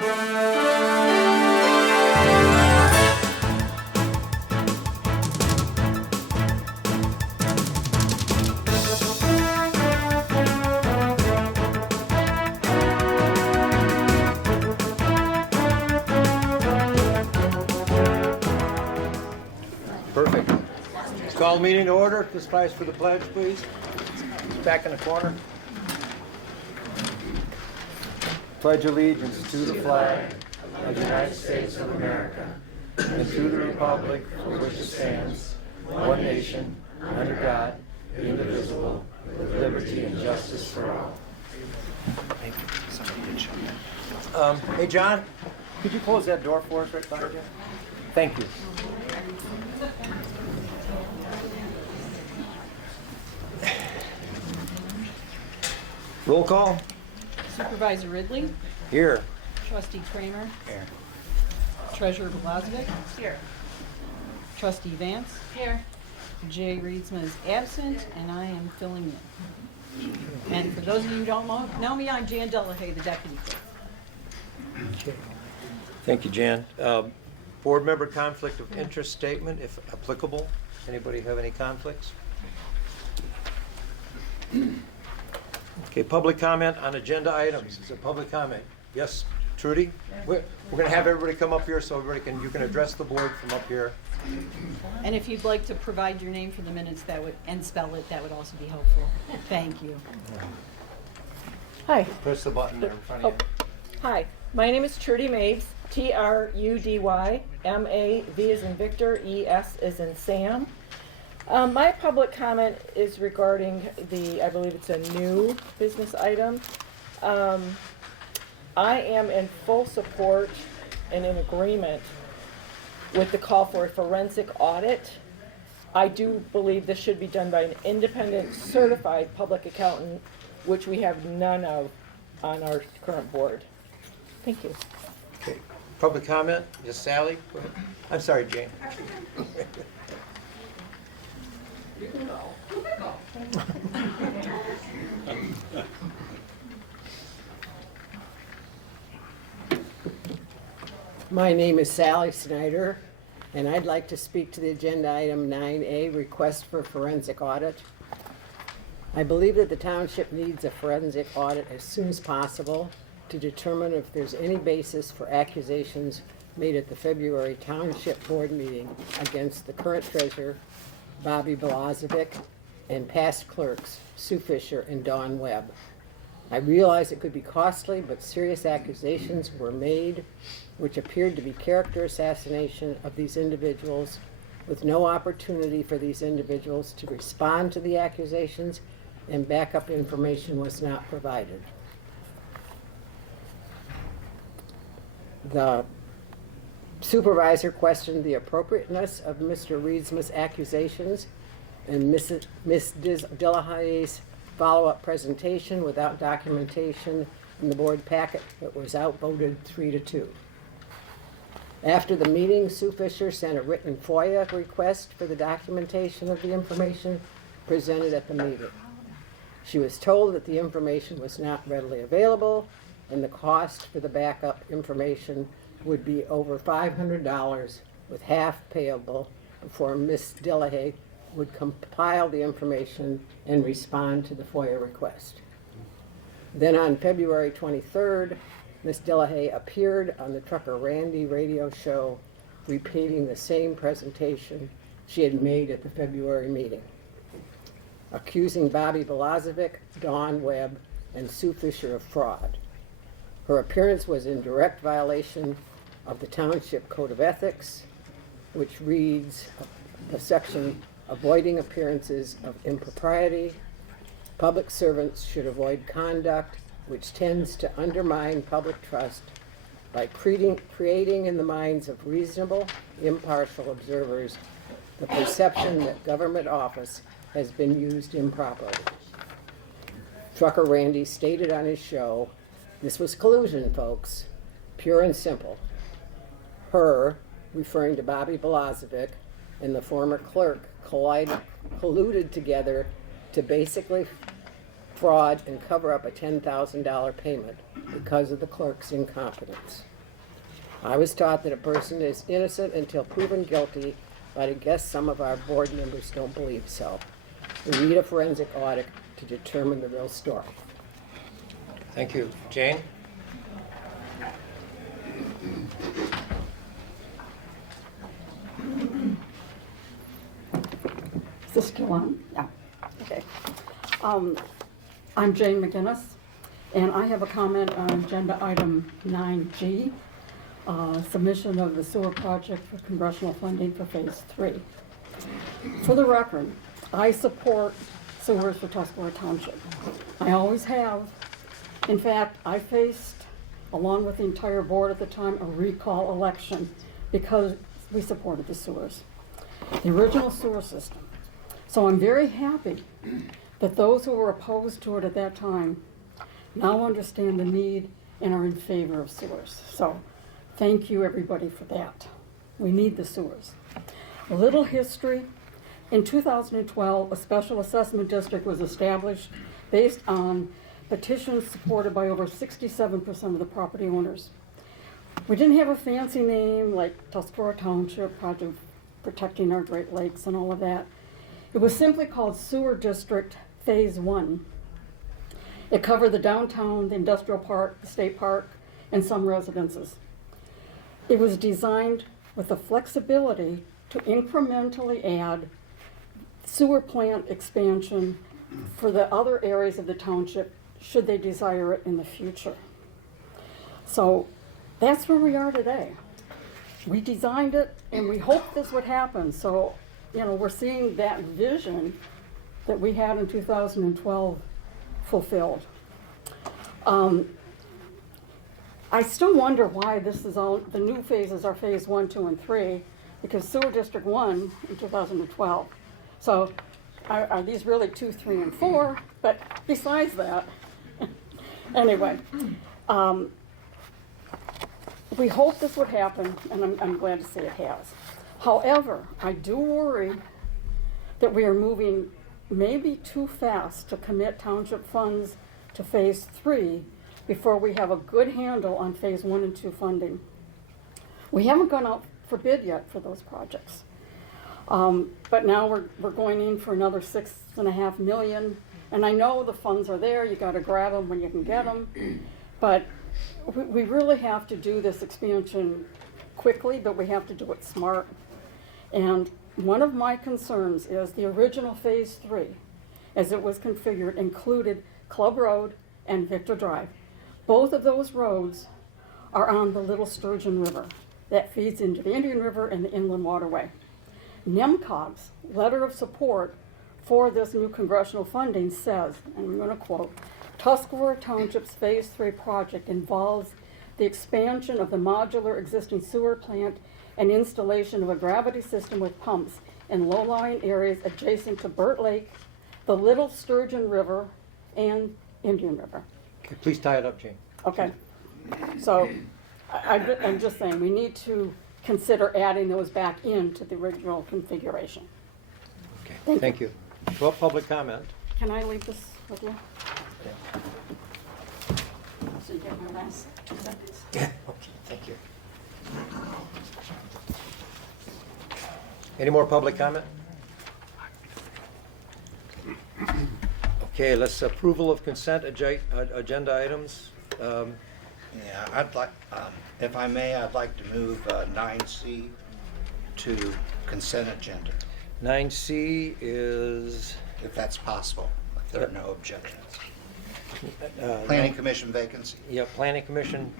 Perfect. Let's call the meeting to order. This rise for the pledge, please. Back in the corner. Pledge allegiance to the flag of the United States of America and to the republic for which it stands, one nation, under God, indivisible, with liberty and justice for all. Hey, John, could you close that door for us right behind you? Thank you. Roll call. Supervisor Ridley, Here. Trustee Kramer, Here. Treasurer Blazovic, Here. Trustee Vance, Here. Jay Reedsma is absent, and I am filling in. And for those of you who don't know me, I'm Jan Delahaye, the deputy clerk. Thank you, Jan. Board member conflict of interest statement, if applicable. Anybody have any conflicts? Okay, public comment on agenda items. Is there public comment? Yes, Trudy? We're going to have everybody come up here so you can address the board from up here. And if you'd like to provide your name for the minutes and spell it, that would also be helpful. Thank you. Hi. Press the button there in front of you. Hi. My name is Trudy Mapes, Trudy, M-A-V as in Victor, E-S as in Sam. My public comment is regarding I believe it's a new business item. I am in full support and in agreement with the call for a forensic audit. I do believe this should be done by an independent certified public accountant, which we have none of on our current board. Thank you. Okay, public comment? Yes, Sally? Go ahead. I'm sorry, Jane. My name is Sally Snyder, and I'd like to speak to the agenda item 9A, request for forensic audit. I believe that the township needs a forensic audit as soon as possible to determine if there's any basis for accusations made at the February Township Board meeting against the current treasurer, Bobby Blazovic, and past clerks, Sue Fisher and Dawn Webb. I realize it could be costly, but serious accusations were made which appeared to be character assassination of these individuals with no opportunity for these individuals to respond to the accusations, and backup information was not provided. The supervisor questioned the appropriateness of Mr. Reedsma's accusations and Ms. Delahaye's follow-up presentation without documentation in the board packet that was outvoted 3-2. After the meeting, Sue Fisher sent a written FOIA request for the documentation of the information presented at the meeting. She was told that the information was not readily available and the cost for the backup information would be over $500, with half payable before Ms. Delahaye would compile the information and respond to the FOIA request. Then on February 23rd, Ms. Delahaye appeared on the Trucker Randy radio show, repeating the same presentation she had made at the February meeting, accusing Bobby Blazovic, Dawn Webb, and Sue Fisher of fraud. Her appearance was in direct violation of the Township Code of Ethics, which reads the section, avoiding appearances of impropriety. Public servants should avoid conduct which tends to undermine public trust by creating in the minds of reasonable, impartial observers the perception that government office has been used improperly. Trucker Randy stated on his show, this was collusion, folks, pure and simple. Her, referring to Bobby Blazovic, and the former clerk colluded together to basically fraud and cover up a $10,000 payment because of the clerk's incompetence. I was taught that a person is innocent until proven guilty, but I guess some of our board members don't believe so. We need a forensic audit to determine the real story. Thank you. Jane? Is this still on? Yeah. Okay. I'm Jane McGinnis, and I have a comment on agenda item 9G, submission of the sewer project for congressional funding for phase 3. For the record, I support sewers for Tuscarora Township. I always have. In fact, I faced, along with the entire board at the time, a recall election because we supported the sewers, the original sewer system. So I'm very happy that those who were opposed to it at that time now understand the need and are in favor of sewers. So thank you, everybody, for that. We need the sewers. A little history. In 2012, a special assessment district was established based on petitions supported by over 67% of the property owners. We didn't have a fancy name like Tuscarora Township, Project Protecting Our Great Lakes and all of that. It was simply called Sewer District Phase 1. It covered the downtown, the industrial park, the state park, and some residences. It was designed with the flexibility to incrementally add sewer plant expansion for the other areas of the township should they desire it in the future. So that's where we are today. We designed it and we hoped this would happen. So, you know, we're seeing that vision that we had in 2012 fulfilled. I still wonder why this is all, the new phases are phase 1, 2, and 3, because Sewer District 1 in 2012. So are these really 2, 3, and 4? But besides that, anyway, we hope this would happen, and I'm glad to say it has. However, I do worry that we are moving maybe too fast to commit township funds to phase 3 before we have a good handle on phase 1 and 2 funding. We haven't gone out for bid yet for those projects. But now we're going in for another $6.5 million. And I know the funds are there, you gotta grab them when you can get them. But we really have to do this expansion quickly, but we have to do it smart. And one of my concerns is the original phase 3, as it was configured, included Club Road and Victor Drive. Both of those roads are on the Little Sturgeon River that feeds into the Indian River and the Inland Waterway. NEMCOG's letter of support for this new congressional funding says, and I'm going to quote, Tuscarora Township's Phase 3 project involves the expansion of the modular existing sewer plant and installation of a gravity system with pumps in low-lying areas adjacent to Burt Lake, the Little Sturgeon River, and Indian River. Okay, please tie it up, Jane. Okay, so I'm just saying, we need to consider adding those back into the original configuration. Okay, thank you. Well, public comment. Can I leave this with you? So you get my last 2 seconds. Yeah, okay, thank you. Any more public comment? Okay, let's approval of consent agenda items. Yeah, I'd like, if I may, I'd like to move 9C to consent agenda, 9C is if that's possible, if there are no objections. Planning Planning Commission vacancy. Yeah, Planning Commission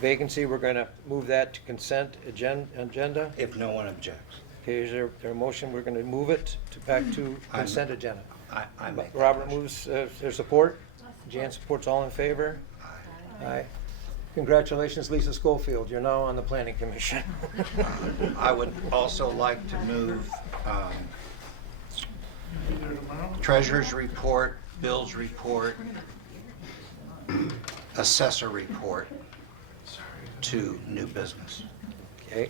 vacancy, we're going to move that to consent agenda. If no one objects. Okay, is there a motion? We're going to move it back to consent agenda. I make that Robert motion. moves, their support. Jan supports, all in favor? Aye. Congratulations, Lisa Schofield, you're now on the Planning Commission. I would also like to move Treasurer's report, Bill's report, Assessor report to new business, Okay,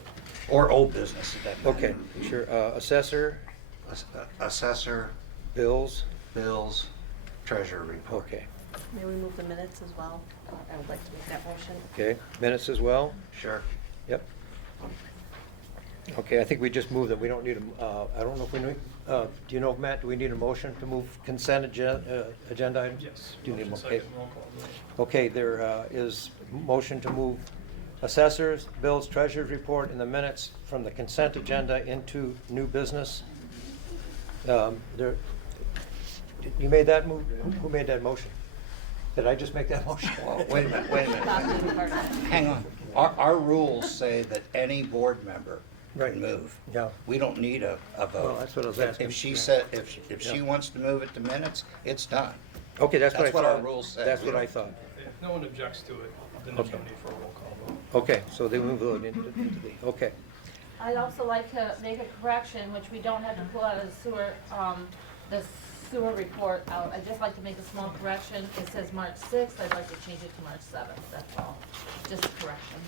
or old business at that okay, sure. Assessor, Assessor, bills, Bill's, Treasurer report. okay. May we move the minutes as well? I would like to make that motion. Okay, minutes as well? Sure. Yep. Okay, I think we just moved it. We don't need I don't know if we need, do you know, Matt, do we need a motion to move consent agenda items? Yes. Do you need, Motion okay. second, roll call. Okay, there is motion to move assessors, bills, treasurer's report, and the minutes from the consent agenda into new business. There, you made that move? Who made that motion? Did I just make that motion? Well, wait a minute. Hang on. Our rules say that any board member Right. can move. Yeah. We don't need a vote. Well, that's what I was If- asking. If she Yeah. said, if she Yeah. wants to move it to minutes, it's done. Okay, that's what I That's what thought. our rules say. That's what I thought. If no one objects to it, then there's no Okay. need for a roll call vote. Okay, so they move it into the, okay. I'd also like to make a correction, which we don't have to pull out of the sewer report out. I'd just like to make a small correction. It says March 6th, I'd like to change it to March 7th, that's all. Just a correction.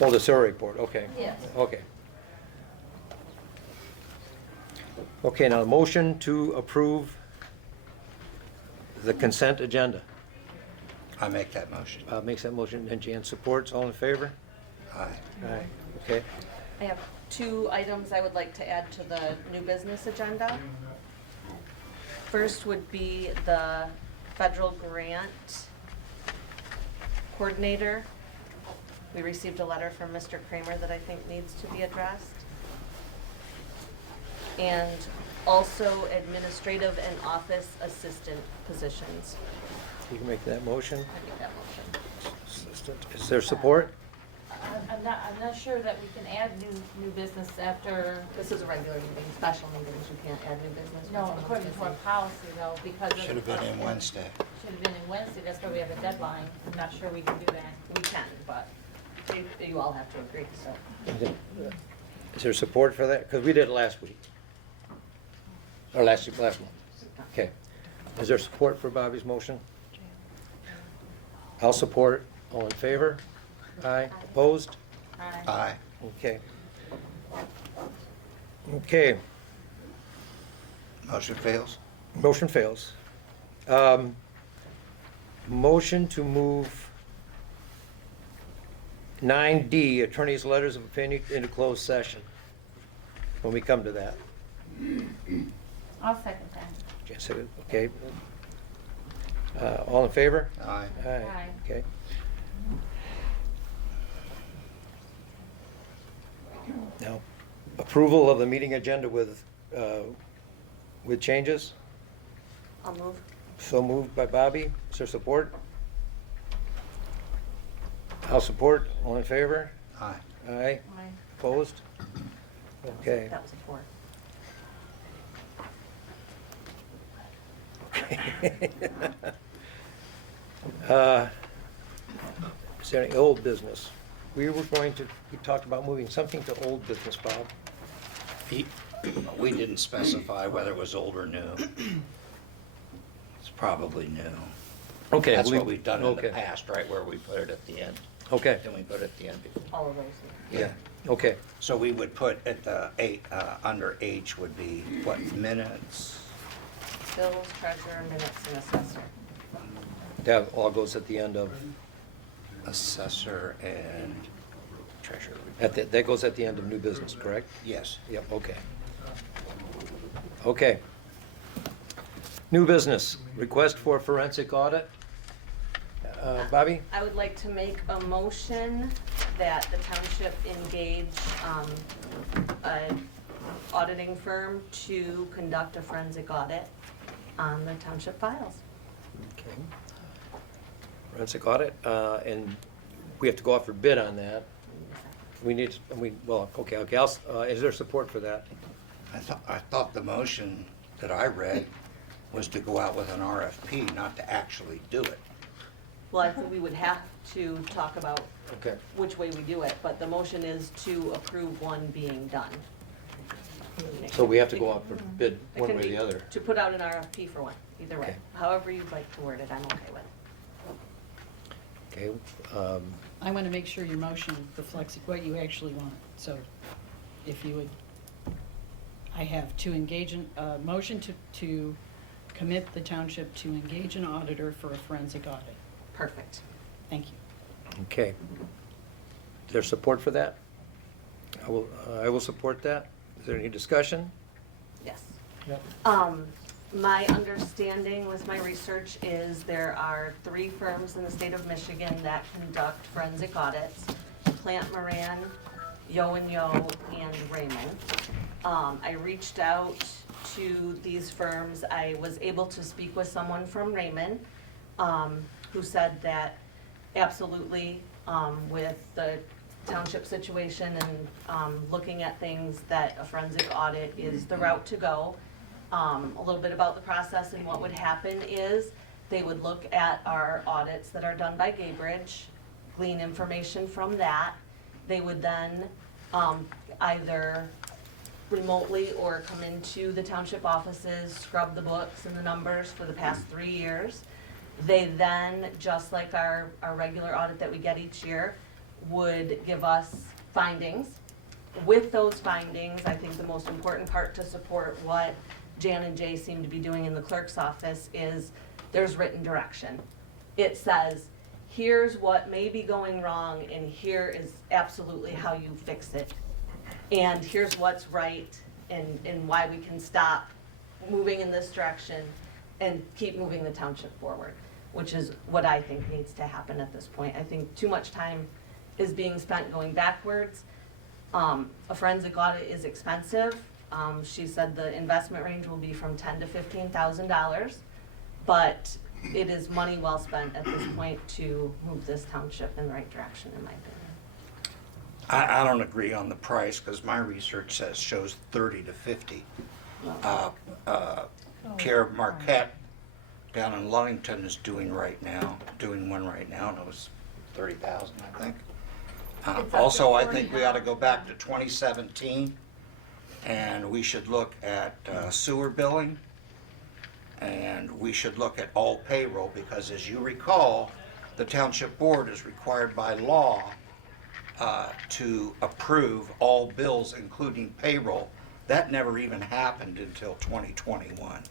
Oh, the sewer report, okay. Yes. Okay. Okay, now motion to approve the consent agenda. I make that motion. Makes that motion, and Jan supports, all in favor? Aye. Aye. Okay, I have 2 items I would like to add to the new business agenda. First would be the federal grant coordinator. We received a letter from Mr. Kramer that I think needs to be addressed. And also administrative and office assistant positions. you can make that motion. I make that motion. Assistant. Is there support? I'm not sure that we can add new business after, This is a regular meeting, special meetings, you can't add new business. when no, someone's according to our busy. policy though, because. of- Should have been in Wednesday. Should have been in Wednesday, that's why we have a deadline. I'm not sure we can do that. We can, but you all have to agree, so. Is there support for that? Because we did it last week. Or last month. Okay. Is there support for Bobby's motion? I'll support. All in favor? Aye. Opposed? Aye. Aye. Okay. Okay, Motion fails? motion fails. Motion to move 9D, attorney's letters of opinion, into closed session, when we come to that. I'll second that. Just say it, okay. All in favor? Aye. Aye. Okay. Now, approval of the meeting agenda with changes? I'll move. So moved by Bobby. Is there support? I'll support. All in favor? Aye. Aye. Aye. Opposed? Okay. That was a 4. Is there any old business? We talked about moving something to old business, Bob. We didn't specify whether it was old or new. It's probably new. Okay. That's what we've done in okay. the past, right, where we put it at the end. Okay, Then we put it at the end before. All of those. yeah, okay. So we would put at the under H would be what, minutes? Bills, treasurer, minutes, and assessor. That all goes at the end of, Assessor and treasurer. that goes at the end of new business, correct? Yes. Yep, okay. Okay. New business, request for forensic audit. Bobby? I would like to make a motion that the township engage an auditing firm to conduct a forensic audit on the township files. Okay. Forensic audit, and we have to go out for bid on that. Is there support for that? I thought the motion that I read was to go out with an RFP, not to actually do it. Well, I think we would have to talk about Okay. which way we do it, but the motion is to approve one being done. So we have to go out for bid It one can way or be the other. To put out an RFP for one, either way. Okay. However you'd like to word it, I'm okay with. Okay, I want to make sure your motion reflects what you actually want. So if you would, I have to engage in, motion to commit the township to engage an auditor for a forensic audit. Perfect. Thank you. Okay. Is there support for that? I will support that. Is there any discussion? Yes. Yep. My understanding with my research is there are 3 firms in the state of Michigan that conduct forensic audits: Plant Moran, Yo and Yo, and Raymond. I reached out to these firms. I was able to speak with someone from Raymond, who said that absolutely, with the township situation and looking at things, that a forensic audit is the route to go. A little bit about the process and what would happen is they would look at our audits that are done by Gaybridge, glean information from that. They would then either remotely or come into the township offices, scrub the books and the numbers for the past 3 years. They then, just like our regular audit that we get each year, would give us findings. With those findings, I think the most important part to support what Jan and Jay seem to be doing in the clerk's office is there's written direction. It says, here's what may be going wrong, and here is absolutely how you fix it. And here's what's right, and why we can stop moving in this direction and keep moving the township forward, which is what I think needs to happen at this point. I think too much time is being spent going backwards. A forensic audit is expensive. She said the investment range will be from $10,000 to $15,000, but it is money well spent at this point to move this township in the right direction, in my opinion. I don't agree on the price, because my research shows 30 to 50. Pierre Marquette down in Ludington is doing one right now, and it was 30,000, I think. Also, I think we ought to go back to 2017, and we should look at sewer billing, and we should look at all payroll, because as you recall, the township board is required by law to approve all bills, including payroll. That never even happened until 2021.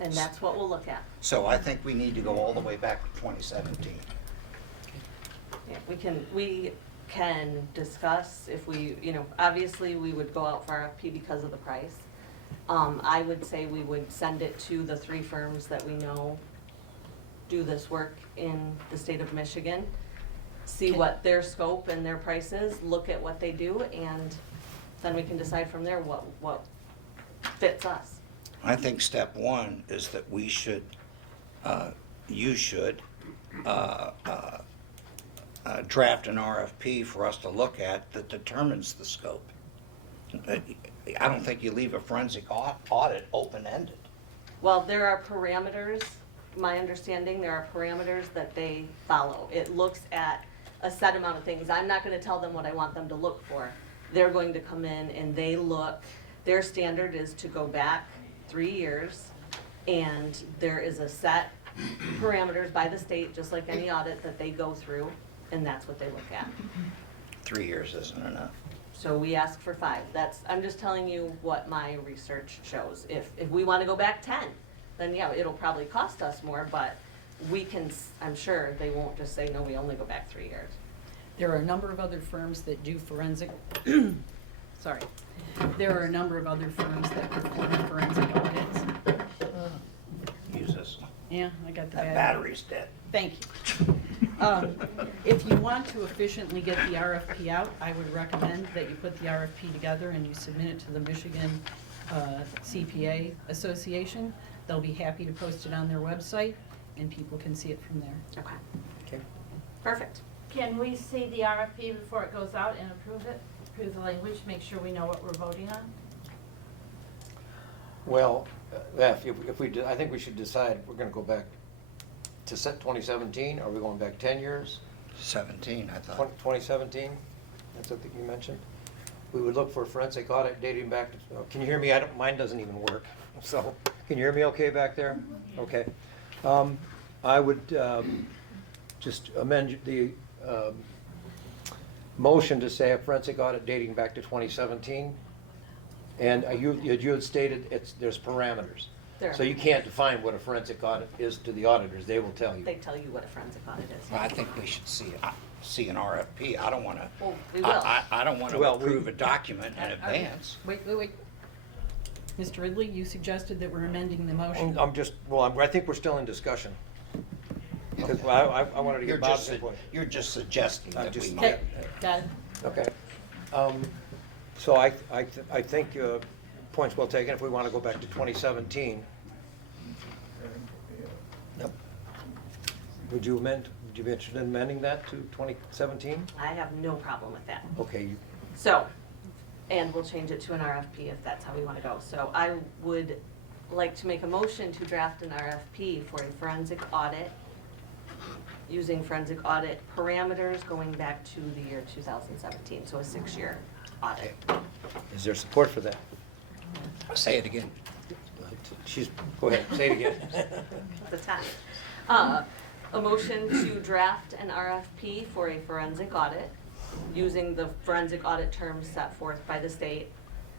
And that's what we'll look at. So I think we need to go all the way back to 2017. Yeah, we can discuss if we, obviously we would go out for RFP because of the price. I would say we would send it to the 3 firms that we know do this work in the state of Michigan, see what their scope and their price is, look at what they do, and then we can decide from there what fits us. I think step 1 is that we should, you should, draft an RFP for us to look at that determines the scope. I don't think you leave a forensic audit open-ended. Well, there are parameters, my understanding, there are parameters that they follow. It looks at a set amount of things. I'm not gonna tell them what I want them to look for. They're going to come in and they look, their standard is to go back 3 years, and there is a set parameters by the state, just like any audit that they go through, and that's what they look at. 3 years isn't enough. So we ask for 5. I'm just telling you what my research shows. If we wanna go back 10, then yeah, it'll probably cost us more, but we can, I'm sure they won't just say, no, we only go back 3 years. There are a number of other firms that do forensic, sorry. There are a number of other firms that perform forensic audits. Use this. Yeah, I got the That battery. battery's dead. Thank you. If you want to efficiently get the RFP out, I would recommend that you put the RFP together and you submit it to the Michigan CPA Association. They'll be happy to post it on their website, and people can see it from there. Okay, Okay. perfect. Can we see the RFP before it goes out and approve it? Approve the language, make sure we know what we're voting on? Well, if we, I think we should decide, we're gonna go back to 2017, are we going back 10 years? 17, I thought. 2017, that's what you mentioned. We would look for a forensic audit dating back to, can you hear me? Mine doesn't even work, so, can you hear me okay back there? Okay. I would just amend the motion to say a forensic audit dating back to 2017. And you had stated there's parameters. There. So you can't define what a forensic audit is to the auditors, they will tell you. They tell you what a forensic audit is. Well, I think we should see an RFP. I don't wanna, Well, we will. I don't wanna Well, we- approve a document in advance. Wait. Mr. Ridley, you suggested that we're amending the motion. I think we're still in discussion. Because I wanted to You're get Bob's just, input. you're just suggesting I'm that we just- might. Okay, got it. Okay. So I think point's well taken. If we want to go back to 2017. Yep. Would you be interested in amending that to 2017? I have no problem with that. Okay, So, and we'll change it to an RFP if that's how we want to go. So I would like to make a motion to draft an RFP for a forensic audit using forensic audit parameters going back to the year 2017, so a 6-year audit. is there support for that? Say it again. Go ahead, say it again. The time. A motion to draft an RFP for a forensic audit using the forensic audit terms set forth by the state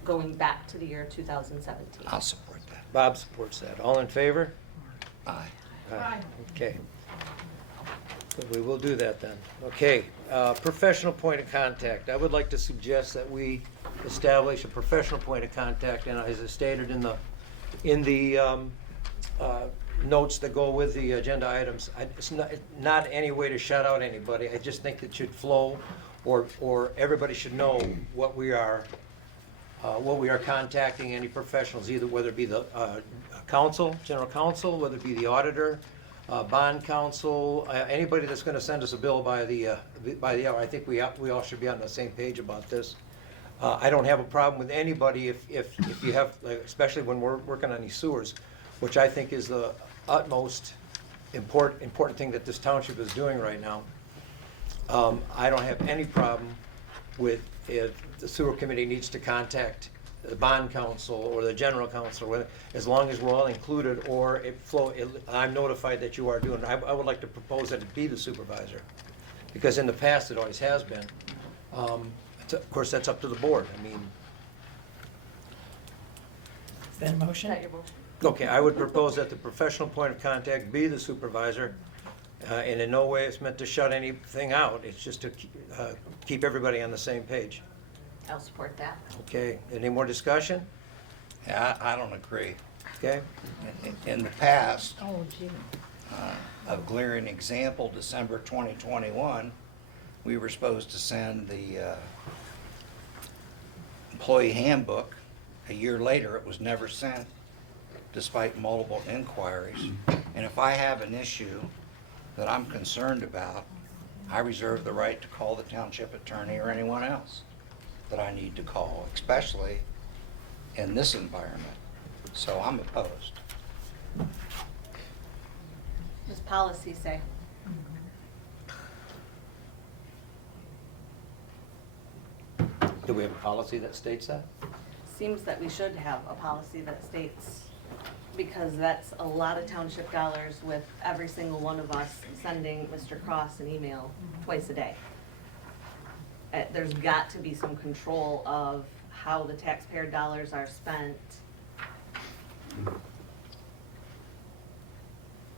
going back to the year 2017. I'll support that. Bob supports that. All in favor? Aye. Aye. Okay. So we will do that then. Okay, professional point of contact. I would like to suggest that we establish a professional point of contact, and as I stated in the notes that go with the agenda items, it's not any way to shut out anybody. I just think it should flow, or everybody should know what we are contacting any professionals, either whether it be the counsel, general counsel, whether it be the auditor, bond counsel, anybody that's going to send us a bill by the hour. I think we all should be on the same page about this. I don't have a problem with anybody if you have, especially when we're working on these sewers, which I think is the utmost important thing that this township is doing right now. I don't have any problem with if the sewer committee needs to contact the bond counsel or the general counsel, as long as we're all included, or I'm notified that you are doing it. I would like to propose that it be the supervisor, because in the past it always has been. Of course, that's up to the board. I mean, Is that a Is motion? that your motion? okay, I would propose that the professional point of contact be the supervisor, and in no way it's meant to shut anything out. It's just to keep everybody on the same page. I'll support that. Okay, any more discussion? Yeah, I don't agree. Okay, In the past, Oh, gee. a glaring example, December 2021, we were supposed to send the employee handbook. A year later, it was never sent, despite multiple inquiries. And if I have an issue that I'm concerned about, I reserve the right to call the township attorney or anyone else that I need to call, especially in this environment. So I'm opposed. What does policy say? do we have a policy that states that? Seems that we should have a policy that states, because that's a lot of township dollars with every single one of us sending Mr. Cross an email twice a day. There's got to be some control of how the taxpayer dollars are spent.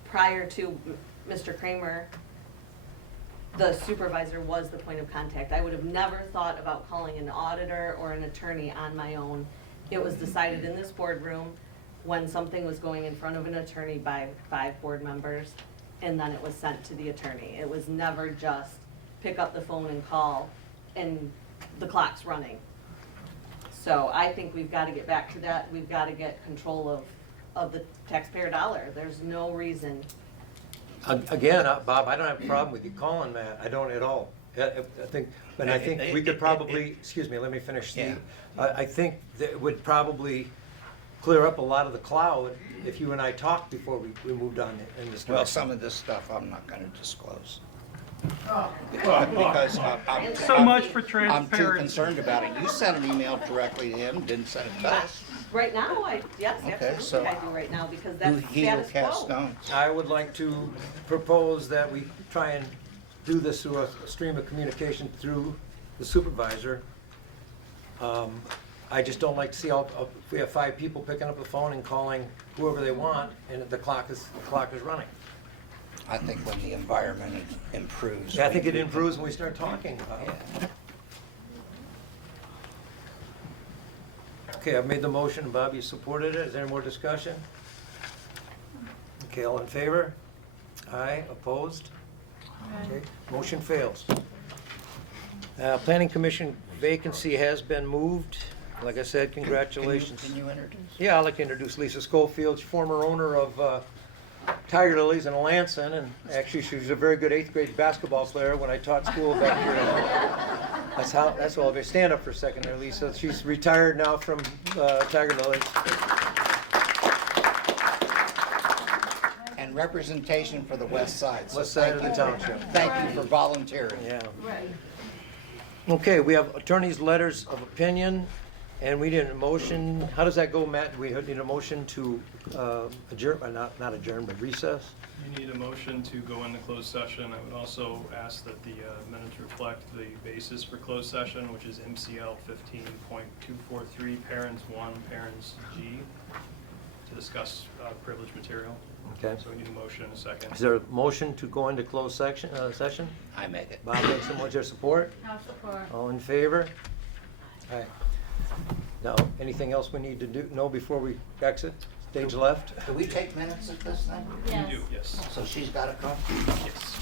Prior to Mr. Kramer, the supervisor was the point of contact. I would have never thought about calling an auditor or an attorney on my own. It was decided in this boardroom when something was going in front of an attorney by 5 board members, and then it was sent to the attorney. It was never just pick up the phone and call, and the clock's running. So I think we've got to get back to that. We've got to get control of the taxpayer dollar. There's no reason. Again, Bob, I don't have a problem with you calling Matt. I don't at all. I think we could probably, excuse me, let me finish. Yeah. I think that it would probably clear up a lot of the cloud if you and I talked before we moved on in this. Well, some of this stuff I'm not gonna disclose. Because So much for I'm too transparency. concerned about it. You sent an email directly to him, didn't send it to us. Right now, yes, Okay, so absolutely I do right now, because Who that's he will status cast quo. stones. I would like to propose that we try and do this through a stream of communication through the supervisor. I just don't like to see if we have 5 people picking up the phone and calling whoever they want, and the clock is running. I think when the environment improves. Yeah, I think we- it improves when we start talking about it. Yeah. Okay, I've made the motion, Bob, you supported it, is there any more discussion? Okay, all in favor? Aye, opposed? Okay, motion fails. Planning Commission vacancy has been moved. Like I said, congratulations. Can you introduce? Yeah, I'd like to introduce Lisa Schofield, former owner of Tiger Lilies in Lansing, and actually she was a very good 8th grade basketball player when I taught school back here. That's all. Stand up for a second there, Lisa. She's retired now from Tiger Lilies. And representation for the west side. So West side of thank the you. township. Thank you for volunteering. Yeah. Right. Okay, we have attorneys' letters of opinion, and we need a motion. How does that go, Matt? Do we need a motion to adjourn, not adjourn, but recess? You need a motion to go into closed session. I would also ask that the minutes reflect the basis for closed session, which is MCL 15.243, parents 1, parents G, to discuss privileged material. Okay. So we need a motion and a second. Is there a motion to go into closed session? I make it. Bob makes a motion. Is there support? I'll support. All in favor? All right. Now, anything else we need to know before we exit? Stage left? Do we take minutes at this thing? Yes. You do, yes. So she's got a copy? Yes.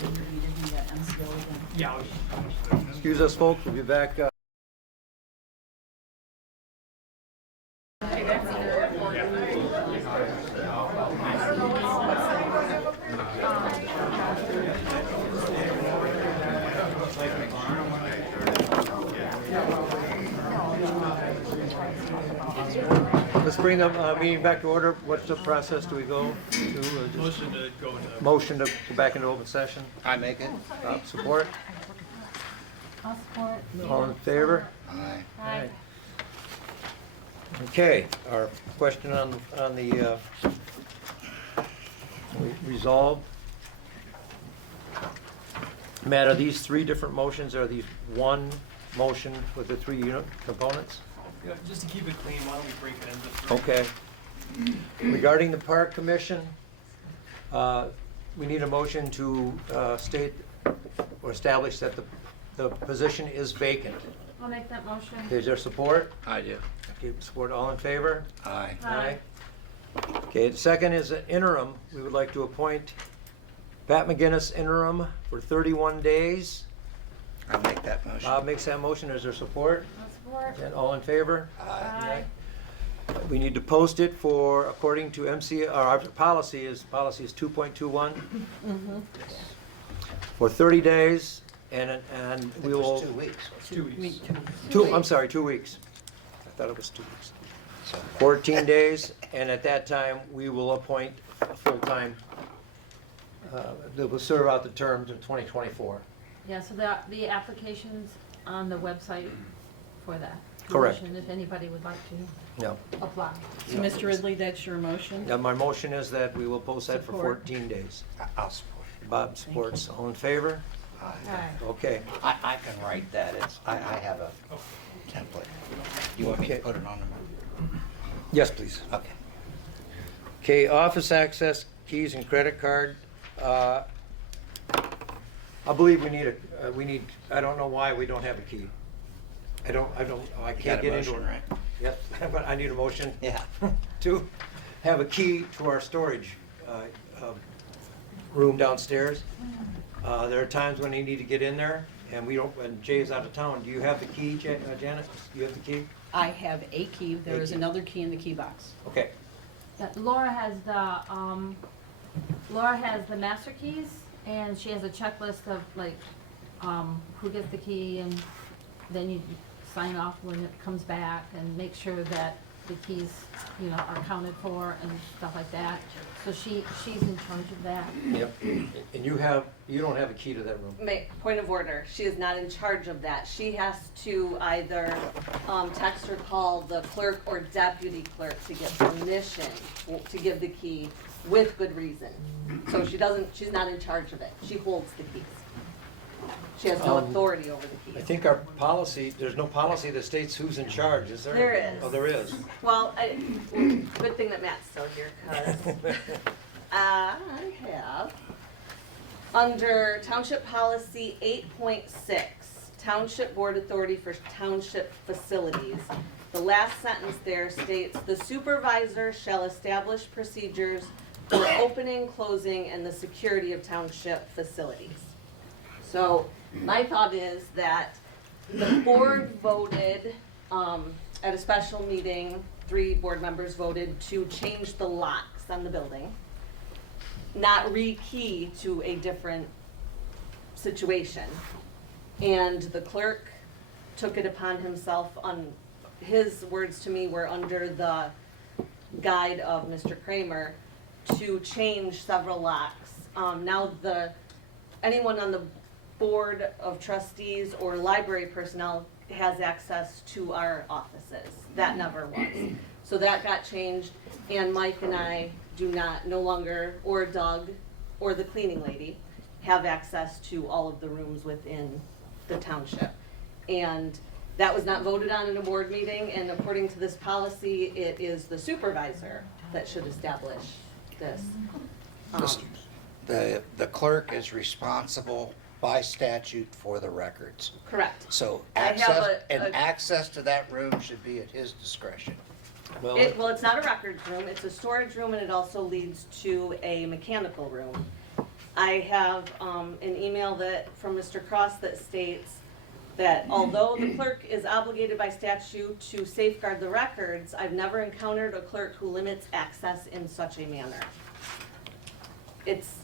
You're reading that MCO again. Yeah. Excuse us, folks. We'll be back. Let's bring the meeting back to order. What's the process do we go to? Motion to go into. Motion to go back into open session. I make it. Support? I'll support. All in favor? Aye. Aye. Okay, our question on the resolve. Matt, are these 3 different motions, or are these one motion with the 3 unit components? Yeah, just to keep it clean, why don't we break it into 3? Okay. Regarding the park commission, we need a motion to state or establish that the position is vacant. I'll make that motion. Is there support? I do. Okay, support, all in favor? Aye. Aye. Okay, the second is an interim. We would like to appoint Pat McGinnis interim for 31 days. I make that motion. Bob makes that motion. Is there support? I'll support. And all in favor? Aye. We need to post it for, according to our policy is 2.21. For 30 days, and I think we it will. was 2 weeks. 2 weeks. 2 weeks. I thought it was 2 weeks. So 14 days, and at that time, we will appoint a full-time, that will serve out the terms in 2024. Yeah, so the application's on the website for that. Correct. position, If anybody would like to No. apply. So, Mr. Ridley, that's your motion? Now, my motion is that we will post that for Support. 14 days. I'll support. Bob supports. All in favor? Aye. Aye. Okay. I can write that. I have a template. You want me to Okay. put it on the? Yes, please. Okay. Okay, office access, keys and credit card. I believe we need, I don't know why we don't have a key. I You can't got a get into motion, it. right? Yep, but I need a motion Yeah. to have a key to our storage room downstairs. There are times when you need to get in there, and we don't, when Jay's out of town. Do you have the key, Janet? Do you have the key? I have a key. There is key. another key in the key box. Okay. Yeah, Laura has the master keys, and she has a checklist of like, who gets the key, and then you sign off when it comes back and make sure that the keys, are accounted for and stuff like that. So she's in charge of that. Yep. And you don't have a key to that room? Point of order, she is not in charge of that. She has to either text or call the clerk or deputy clerk to get permission to give the key with good reason. So she's not in charge of it. She holds the keys. She has no authority over the I keys. think our policy, there's no policy that states who's in charge, is there? There is. Oh, there is. Well, good thing that Matt's still here, because I have, under Township Policy 8.6, Township Board Authority for Township Facilities, the last sentence there states, "The supervisor shall establish procedures for opening, closing, and the security of township facilities." So my thought is that the board voted, at a special meeting, 3 board members voted to change the locks on the building, not re-key to a different situation. And the clerk took it upon himself, his words to me were under the guide of Mr. Kramer, to change several locks. Now anyone on the board of trustees or library personnel has access to our offices. That never was. So that got changed, and Mike and I no longer, or Doug, or the cleaning lady, have access to all of the rooms within the township. And that was not voted on in a board meeting, and according to this policy, it is the supervisor that should establish this. The clerk is responsible by statute for the records. Correct. So I have access to that room should be at his discretion. Well, Well, it's not a records room, it's a storage room, and it also leads to a mechanical room. I have an email from Mr. Cross that states that although the clerk is obligated by statute to safeguard the records, I've never encountered a clerk who limits access in such a manner. It's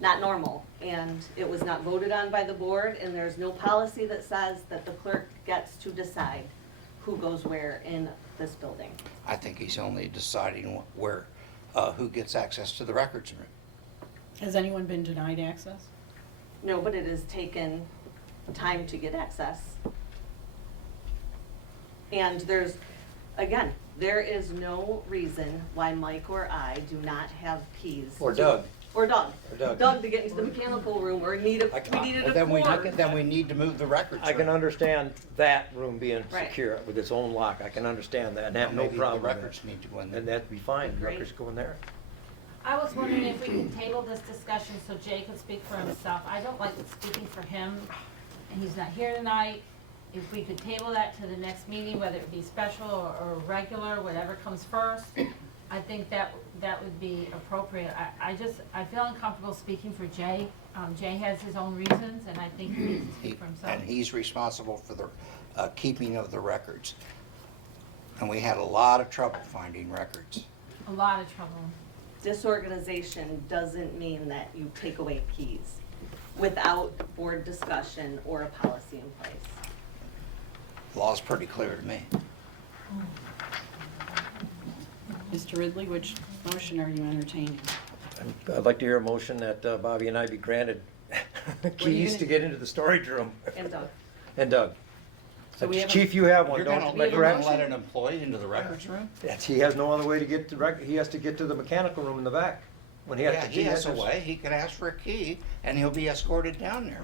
not normal, and it was not voted on by the board, and there's no policy that says that the clerk gets to decide who goes where in this building. I think he's only deciding who gets access to the records room. Has anyone been denied access? No, but it has taken time to get access. And there is no reason why Mike or I do not have keys. Or Doug. Or Doug. Or Doug. Doug to get into the mechanical room, or we needed a cord. Then we need to move the records I can room. understand that room being Right. secure with its own lock. I can understand that and have no Maybe problem the with records need to go in that. And there. that'd be fine. Agreed. Records go in there. I was wondering if we could table this discussion so Jay could speak for himself. I don't like speaking for him, and he's not here tonight. If we could table that to the next meeting, whether it be special or regular, whatever comes first, I think that would be appropriate. I feel uncomfortable speaking for Jay. Jay has his own reasons, and I think he needs to speak for himself. And he's responsible for the keeping of the records. And we had a lot of trouble finding records. A lot of trouble. Disorganization doesn't mean that you take away keys without board discussion or a policy in place. Law's pretty clear to me. Mr. Ridley, which motion are you entertaining? I'd like to hear a motion that Bobby and I be granted keys to get into the storage room. And Doug, And Doug. So we have a- Chief, you have one, You're don't gonna you? Am I you're correct? gonna let an employee into the records room? Yes, he has no other way to get to he has to get to the mechanical room in the back. When he has Yeah, to. he has a way. He could ask for a key and he'll be escorted down there.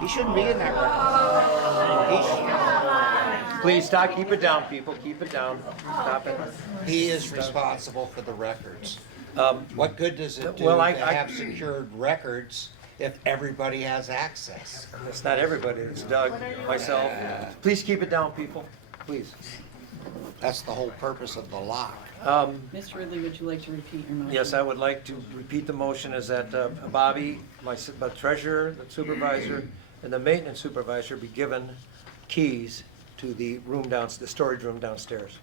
He shouldn't be in that record. Please stop, keep it down, people, keep it down. Stop it. He is responsible for the records. What good does it do Well, to I- have secured records if everybody has access? It's not everybody, it's Doug, myself. Please keep it down, people, please. That's the whole purpose of the lock. Mr. Ridley, would you like to repeat your motion? Yes, I would like to repeat the motion is that Bobby, my treasurer, the supervisor, and the maintenance supervisor be given keys to the room the storage room downstairs.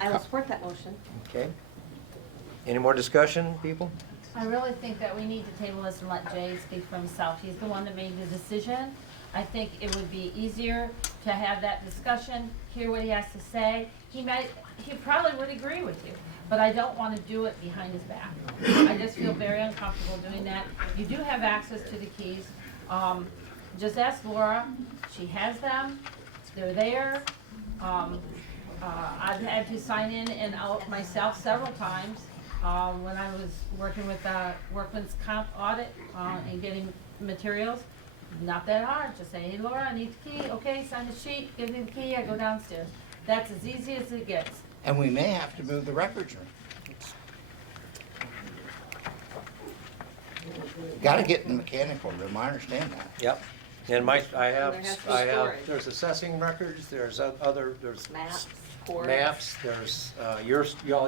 I will support that motion. Okay? Any more discussion, people? I really think that we need to table this and let Jay speak for himself. He's the one that made the decision. I think it would be easier to have that discussion, hear what he has to say. He probably would agree with you, but I don't want to do it behind his back. I just feel very uncomfortable doing that. You do have access to the keys. Just ask Laura. She has them. They're there. I've had to sign in and out myself several times. when I was working with the workman's comp audit, and getting materials. Not that hard, just say, hey Laura, I need the key, okay, sign the sheet, give me the key, I go downstairs. That's as easy as it gets. And we may have to move the records room. Gotta get in the mechanical room, I understand that. Yep. And I there has to be storage. there's assessing records, there's there's Maps, cores. maps, there's all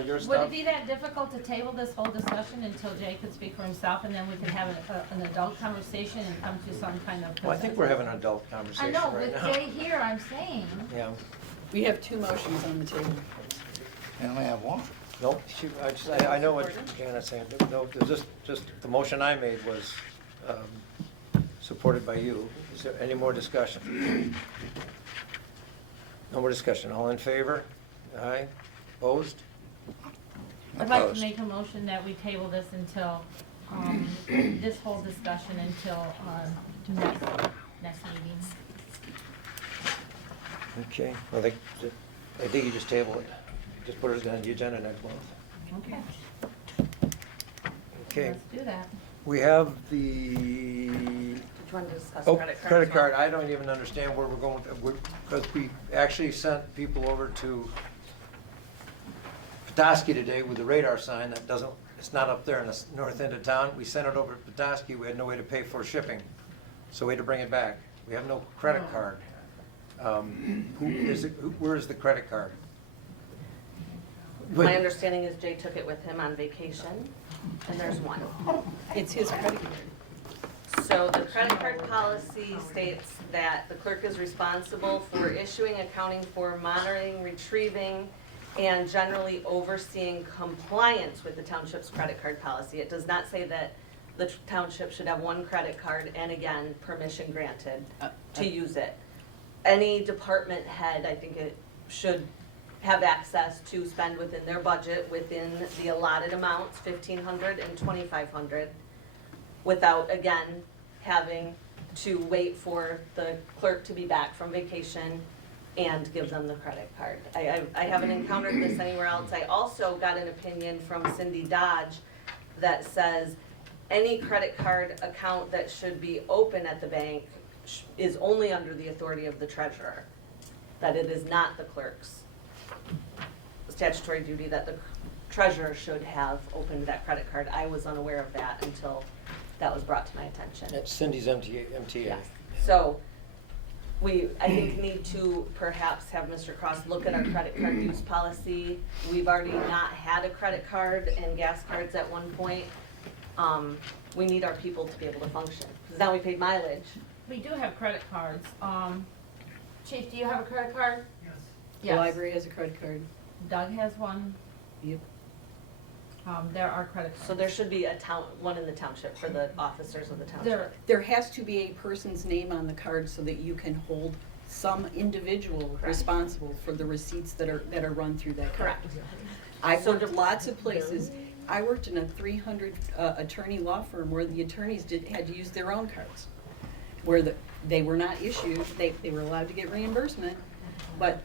your Would stuff. it be that difficult to table this whole discussion until Jay could speak for himself, and then we can have an adult conversation and come to some kind of? Well, I think we're having an adult I conversation know, right with now. Jay here, I'm saying. Yeah. We have 2 motions on the table. And we have one. Nope, I know what Janet's saying. No, there's just, the motion I made was supported by you. Is there any more discussion? No more discussion. All in favor? Aye. Opposed? I'd like to Opposed. make a motion that we table this until, this whole discussion until, next meeting. Okay, well, I think you just table it. Just put it on the agenda next month. Okay, Okay, let's do that. we have the, Do you want to discuss oh, credit card? credit card. I don't even understand where we're going, because we actually sent people over to Petoskey today with the radar sign that doesn't, it's not up there in the north end of town. We sent it over to Petoskey. We had no way to pay for shipping, so we had to bring it back. We have no credit card. Where is the credit card? My understanding is Jay took it with him on vacation, and there's one. It's his credit card. So the credit card policy states that the clerk is responsible for issuing, accounting for, monitoring, retrieving, and generally overseeing compliance with the township's credit card policy. It does not say that the township should have one credit card and again, permission granted to use it. Any department head, I think it should have access to spend within their budget, within the allotted amounts, $1,500 and $2,500, without, again, having to wait for the clerk to be back from vacation and give them the credit card. I haven't encountered this anywhere else. I also got an opinion from Cindy Dodge that says any credit card account that should be open at the bank is only under the authority of the treasurer, that it is not the clerk's statutory duty, that the treasurer should have opened that credit card. I was unaware of that until that was brought to my attention. That's Cindy's MTA. Yes. So we, I think, need to perhaps have Mr. Cross look at our credit card use policy. We've already not had a credit card and gas cards at one point. We need our people to be able to function, because now we paid mileage. We do have credit cards. Chief, do you have a credit card? The Yes. library has a credit card. Doug has one. Yep. There are credit cards. So there should be one in the township for the officers of the township. There has to be a person's name on the card so that you can hold some individual Correct. responsible for the receipts that are run through that card. Correct. I've So worked lots of places. I worked in a 300 attorney law firm where the attorneys had to use their own cards, where they were not issued, they were allowed to get reimbursement, but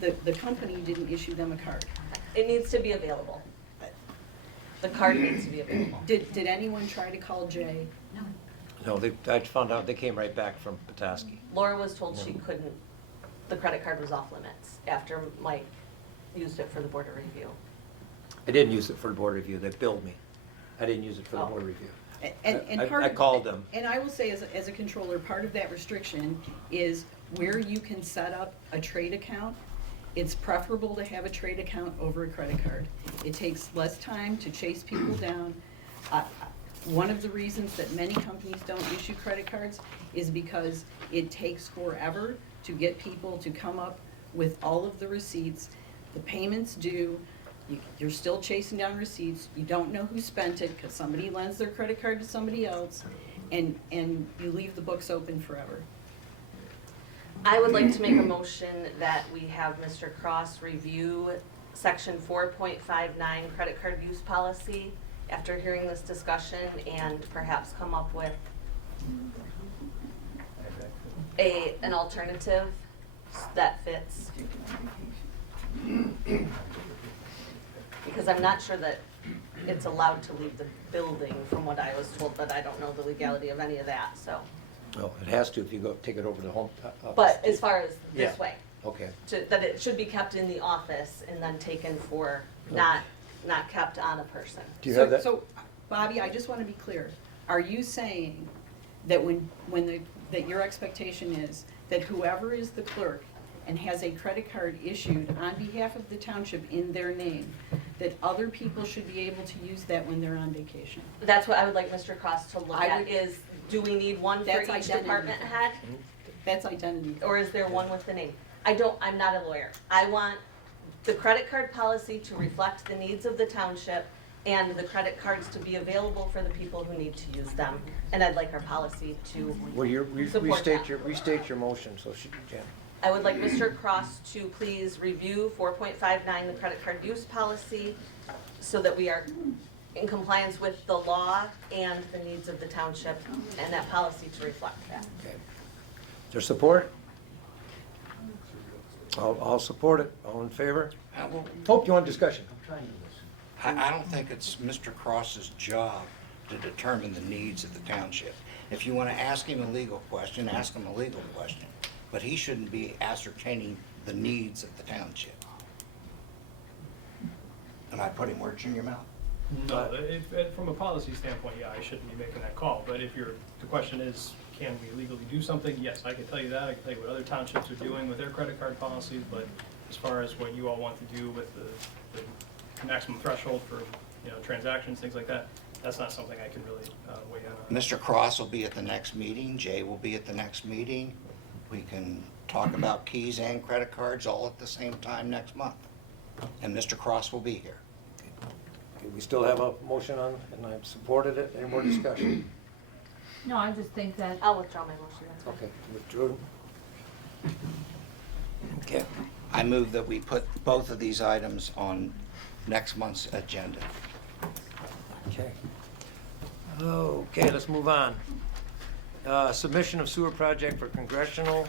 the company didn't issue them a card. It needs to be available. The card needs to be available. Did anyone try to call Jay? No, I found out they came right back from Petoskey. Laura was told she couldn't, the credit card was off limits after Mike used it for the board of review. I didn't use it for the board review. They billed me. I didn't use it for the Oh. board review. And I part of- called them. And I will say, as a controller, part of that restriction is where you can set up a trade account. It's preferable to have a trade account over a credit card. It takes less time to chase people down. One of the reasons that many companies don't issue credit cards is because it takes forever to get people to come up with all of the receipts. The payments due, you're still chasing down receipts. You don't know who spent it because somebody lends their credit card to somebody else, and you leave the books open forever. I would like to make a motion that we have Mr. Cross review section 4.59 credit card use policy after hearing this discussion and perhaps come up with an alternative that fits. Because I'm not sure that it's allowed to leave the building from what I was told, but I don't know the legality of any of that, so. Well, it has to if you go take it over to home. But as far as Yeah. this way, Okay. that it should be kept in the office and then taken for, not kept on a person. Do you have that? So, Bobby, I just want to be clear. Are you saying that that your expectation is that whoever is the clerk and has a credit card issued on behalf of the township in their name, that other people should be able to use that when they're on vacation? That's what I would like Mr. Cross to look I at, would- is, do we need one for That's each identity. department head? That's identity. Or is there one with the name? I'm not a lawyer. I want the credit card policy to reflect the needs of the township and the credit cards to be available for the people who need to use them. And I'd like our policy to Well, support that. restate your motion, so Jan. I would like Mr. Cross to please review 4.59, the credit card use policy, so that we are in compliance with the law and the needs of the township, and that policy to reflect that. Okay. Is there support? I'll support it. All in favor? Hope you want discussion. I don't think it's Mr. Cross's job to determine the needs of the township. If you want to ask him a legal question, ask him a legal question. But he shouldn't be ascertaining the needs of the township. Am I putting words in your mouth? No, from a policy standpoint, yeah, I shouldn't be making that call, but if the question is, can we legally do something? Yes, I can tell you that, I can tell you what other townships are doing with their credit card policies, but as far as what you all want to do with the maximum threshold for, transactions, things like that, that's not something I can really weigh in on. Mr. Cross will be at the next meeting, Jay will be at the next meeting. We can talk about keys and credit cards all at the same time next month. And Mr. Cross will be here. Okay, we still have a motion on, and I've supported it. Any more discussion? No, I just think that, I'll withdraw my motion, that's fine. Okay, withdrawn. Okay. I move that we put both of these items on next month's agenda. Okay. Okay, let's move on. Submission of sewer project for congressional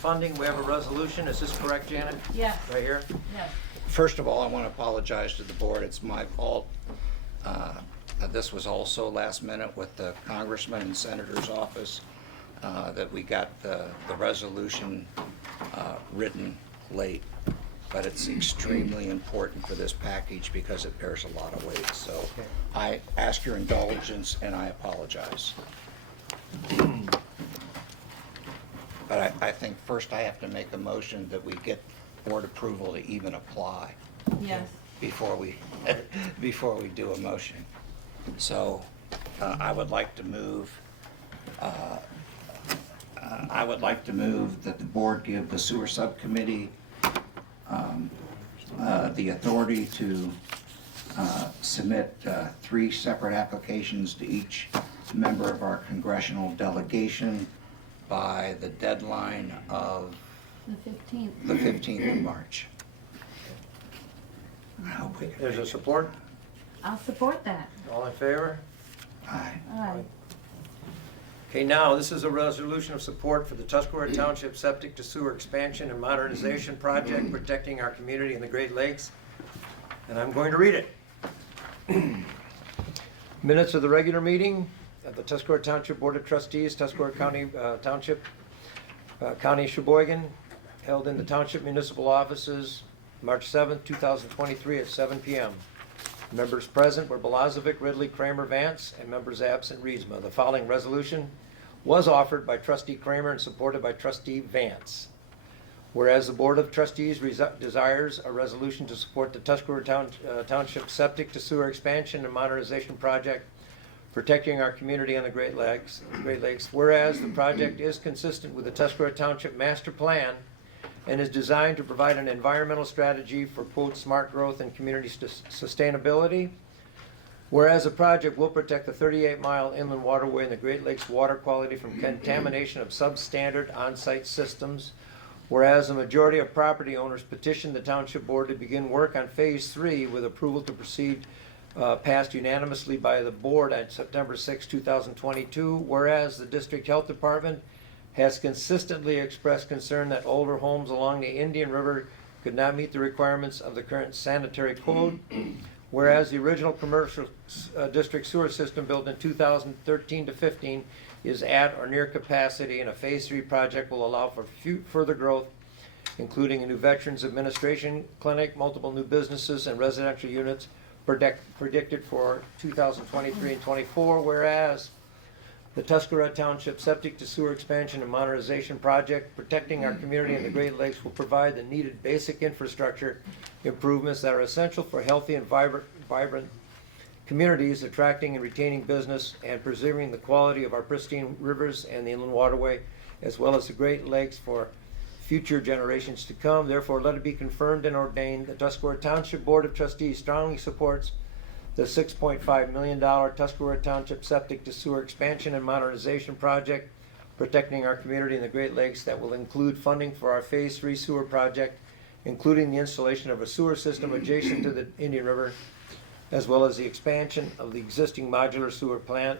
funding. We have a resolution. Is this correct, Janet? yes, Right here? yes. First of all, I want to apologize to the board. It's my fault. This was also last minute with the congressman and senator's office, that we got the resolution written late. But it's extremely important for this package because it bears a lot of weight. So I ask your indulgence and I apologize. But I think first I have to make a motion that we get board approval to even apply Yes. before we do a motion. So I would like to move that the board give the sewer subcommittee the authority to submit 3 separate applications to each member of our congressional delegation by the deadline of The 15th. the 15th of March. I hope we can There's a make it. support? I'll support that. All in favor? Aye. Aye. Okay, now, this is a resolution of support for the Tuscarora Township Septic to Sewer Expansion and Modernization Project, protecting our community in the Great Lakes. And I'm going to read it. Minutes of the regular meeting of the Tuscarora Township Board of Trustees, Tuscarora County Township, County Sheboygan, held in the Township Municipal Offices, March 7th, 2023 at 7 p.m. Members present were Belazovic, Ridley, Kramer, Vance, and members absent Reedsma. The following resolution was offered by Trustee Kramer and supported by Trustee Vance. Whereas the Board of Trustees desires a resolution to support the Tuscarora Township Septic to Sewer Expansion and Modernization Project, protecting our community on the Great Lakes. Whereas the project is consistent with the Tuscarora Township Master Plan and is designed to provide an environmental strategy for, quote, smart growth and community sustainability. Whereas the project will protect the 38-mile inland waterway and the Great Lakes water quality from contamination of substandard on-site systems. Whereas the majority of property owners petitioned the Township Board to begin work on Phase 3 with approval to proceed passed unanimously by the Board on September 6, 2022. Whereas the District Health Department has consistently expressed concern that older homes along the Indian River could not meet the requirements of the current sanitary code. Whereas the original commercial district sewer system built in 2013 to 15 is at or near capacity, and a Phase 3 project will allow for further growth, including a new Veterans Administration clinic, multiple new businesses, and residential units predicted for 2023 and 24. Whereas the Tuscarora Township Septic to Sewer Expansion and Modernization Project, protecting our community and the Great Lakes, will provide the needed basic infrastructure improvements that are essential for healthy and vibrant communities, attracting and retaining business, and preserving the quality of our pristine rivers and the inland waterway, as well as the Great Lakes for future generations to come. Therefore, let it be confirmed and ordained, the Tuscarora Township Board of Trustees strongly supports the $6.5 million Tuscarora Township Septic to Sewer Expansion and Modernization Project, protecting our community in the Great Lakes, that will include funding for our Phase 3 sewer project, including the installation of a sewer system adjacent to the Indian River, as well as the expansion of the existing modular sewer plant.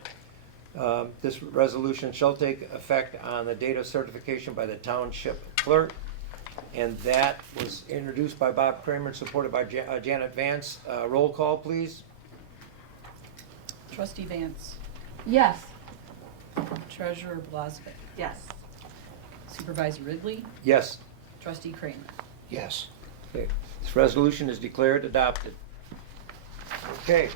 This resolution shall take effect on the date of certification by the township clerk. And that was introduced by Bob Kramer and supported by Janet Vance. Roll call, please. Trustee Vance. Yes. Treasurer Blazvic. Yes. Supervisor Ridley. Yes. Trustee Kramer. Yes. Okay. This resolution is declared adopted. Okay.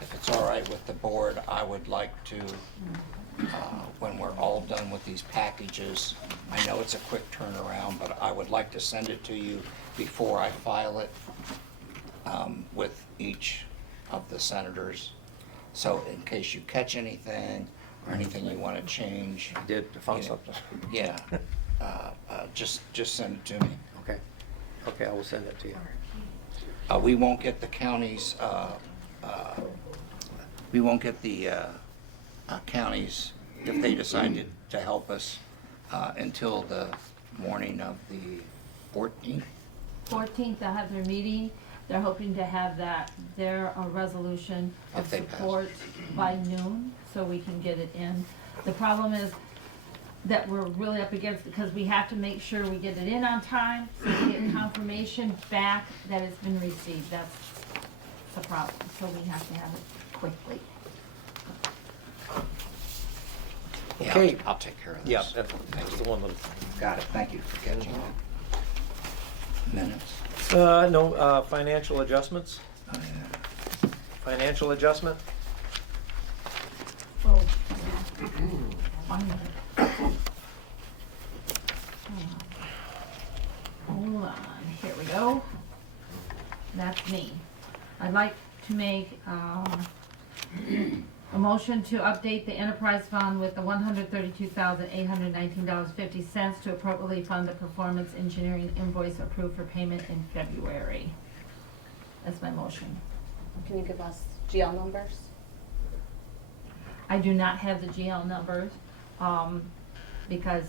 If it's all right with the board, I would like to, when we're all done with these packages, I know it's a quick turnaround, but I would like to send it to you before I file it with each of the senators. So in case you catch anything or anything you want to change. I did find something. Yeah, just send it to me. Okay. Okay, I will send it to you. We won't get the counties, we won't get the counties, if they decided to help us, until the morning of the 14th. 14th, they'll have their meeting. They're hoping to have their resolution of If they pass. support by noon, so we can get it in. The problem is that we're really up against, because we have to make sure we get it in on time, so we get confirmation back that it's been received. That's the problem, so we have to have it quickly. Yeah, Okay. I'll take care of this. Yeah, that's the one little. Got it, thank you for catching that. Minutes. No, financial adjustments. Oh, yeah. Financial adjustment. Oh, one minute. Hold on, here we go. That's me. I'd like to make a motion to update the enterprise fund with the $132,819.50 to appropriately fund the performance engineering invoice approved for payment in February. That's my motion. Can you give us GL numbers? I do not have the GL numbers, because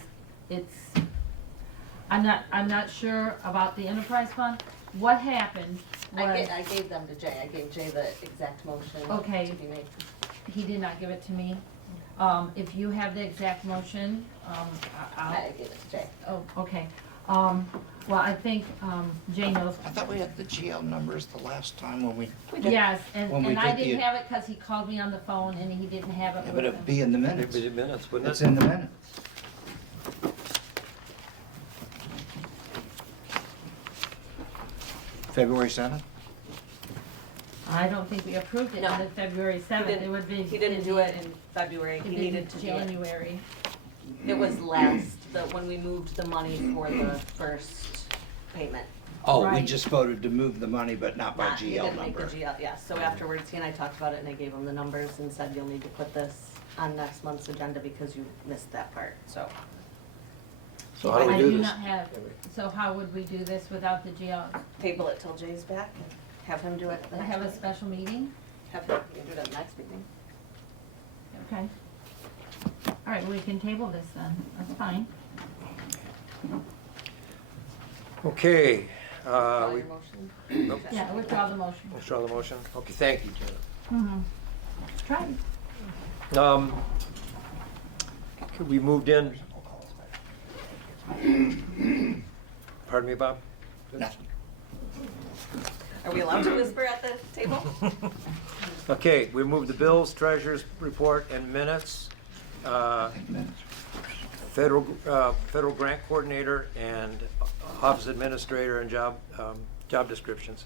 I'm not sure about the enterprise fund. What happened was, I gave them to Jay. I gave Jay the exact motion Okay. to be made. he did not give it to me. If you have the exact motion, I'll, I gave it to Jay. oh, okay. Well, I think, Jay knows. I thought we had the GL numbers the last time when we. Yes, and When we I did the- didn't have it because he called me on the phone and he didn't have it Yeah, with but him. it'd be in the minutes. Maybe minutes, wouldn't It's it? in the minutes. February 7th? I don't think we approved it No. on February He 7th. It would be. He didn't do it in February. He needed to do it. January. It was when we moved the money for the first payment. Oh, we Right. just voted to move the money, but not by He GL didn't make the number. GL, yes. So afterwards, he and I talked about it and I gave him the numbers and said, you'll need to put this on next month's agenda because you missed that part, so. So how do we I do do this? not have, so how would we do this without the GL? Table it till Jay's back and have him do it at the next Have a meeting. special meeting? Have him, you can do it at the next meeting. Okay. All right, we can table this then. That's fine. Okay. Call We your motion. Yeah, withdraw the motion. withdraw the motion. Okay, thank you, Janet. Mm-hmm. Try it. We moved in. Pardon me, Bob? Nothing. Are we allowed to whisper at the table? Okay, we moved the bills, treasurer's report, and minutes. Federal grant coordinator and office administrator and job descriptions.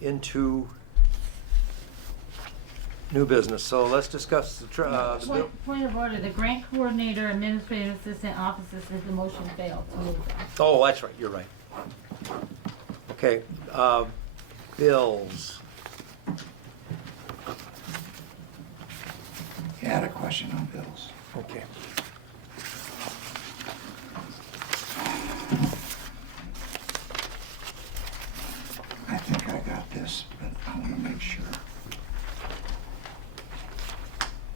Into new business. So let's discuss the bill. Point of order, the grant coordinator, administrative assistant, office assistant, the motion failed to move them. Oh, that's right, you're right. Okay, bills. I had a question on bills. Okay. I think I got this, but I want to make sure.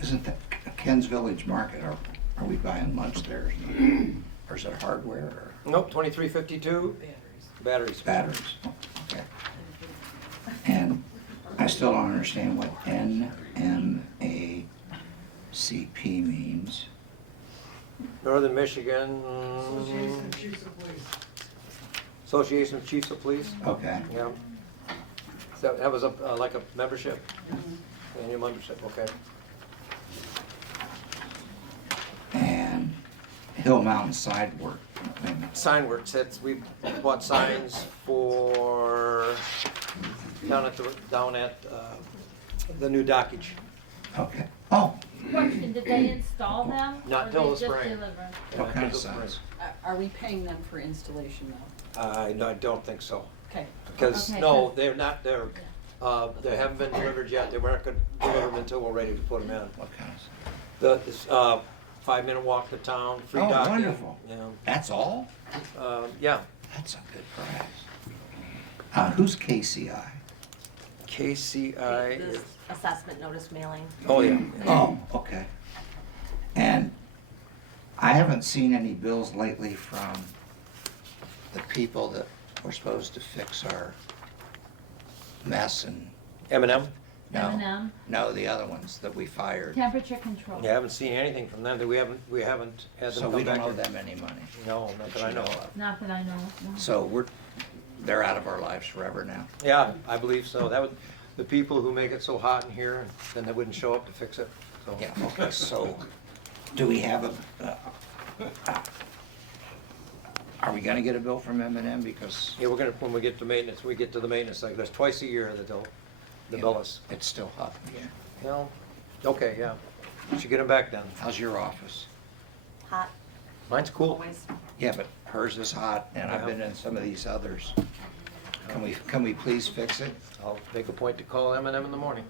Isn't that Ken's Village Market, are we buying lunch there? Or is it hardware or Nope, 2352. Batteries. batteries? Oh, okay. And I still don't understand what NMACP means. Northern Michigan. Association of Chiefs of Police. Okay. Yeah. So that was like a membership? Annual membership, okay. And Hill Mountain Side Work. Sign works, we bought signs for down at the new dockage. Okay. Oh, Question, did they install them? Not or till they the just spring. deliver? what kind of signs? Are we paying them for installation though? I don't think so, Okay. because, Okay, no, good. they're not, they haven't been delivered yet, they weren't gonna deliver them until we're ready to put them in. What kind of signs? This 5-minute walk to town, free Oh, docking. wonderful. Yeah, That's all? yeah. That's a good price. Who's KCI? KCI, This assessment notice mailing. oh, yeah. Oh, okay. And I haven't seen any bills lately from the people that were supposed to fix our mess and, M&M? no, M&M, no, the other ones that we fired. temperature control. Yeah, I haven't seen anything from them, we haven't had them So come we back. don't owe here. them any money. No, not that I know of. Not that I know of, no. So they're out of our lives forever now. Yeah, I believe so. That would, the people who make it so hot in here, then they wouldn't show up to fix it, so. Yeah, okay, so do we have are we gonna get a bill from M&M because Yeah, we're gonna, when we get to maintenance, like, that's twice a year that they'll bill us. it's still hot? Yeah. You know, okay, yeah. Should get them back then. How's your office? Hot, Mine's cool. always. Yeah, but hers is hot, and I've Yeah. been in some of these others. Can we please fix it? I'll make a point to call M&M in the morning.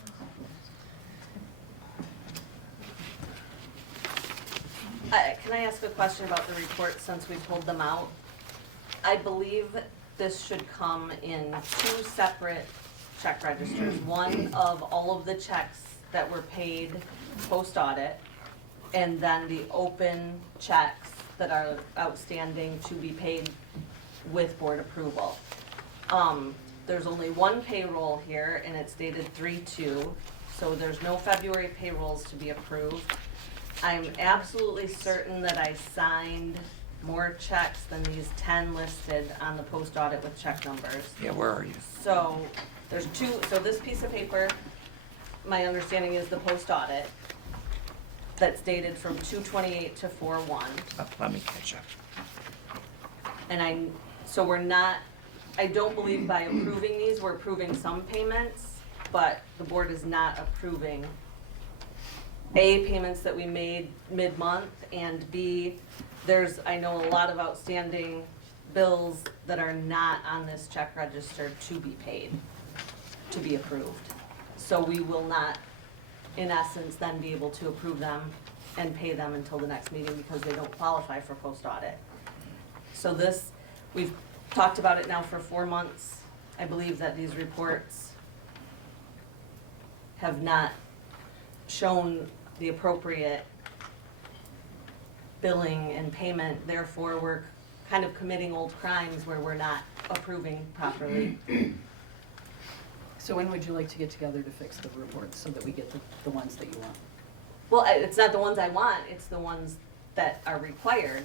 Can I ask a question about the report since we pulled them out? I believe this should come in 2 separate check registers. One of all of the checks that were paid post-audit, and then the open checks that are outstanding to be paid with board approval. There's only one payroll here, and it's dated 3/2, so there's no February payrolls to be approved. I'm absolutely certain that I signed more checks than these 10 listed on the post audit with check numbers. Yeah, where are you? So there's 2, so this piece of paper, my understanding is the post audit that's dated from 2/28 to 4/1. Let me catch up. And so we're not, I don't believe by approving these, we're approving some payments, but the board is not approving A, payments that we made mid-month, and B, I know a lot of outstanding bills that are not on this check register to be paid, to be approved. So we will not, in essence, then be able to approve them and pay them until the next meeting because they don't qualify for post-audit. So this, we've talked about it now for 4 months. I believe that these reports have not shown the appropriate billing and payment, therefore we're kind of committing old crimes where we're not approving properly. So when would you like to get together to fix the reports so that we get the ones that you want? Well, it's not the ones I want, it's the ones that are required.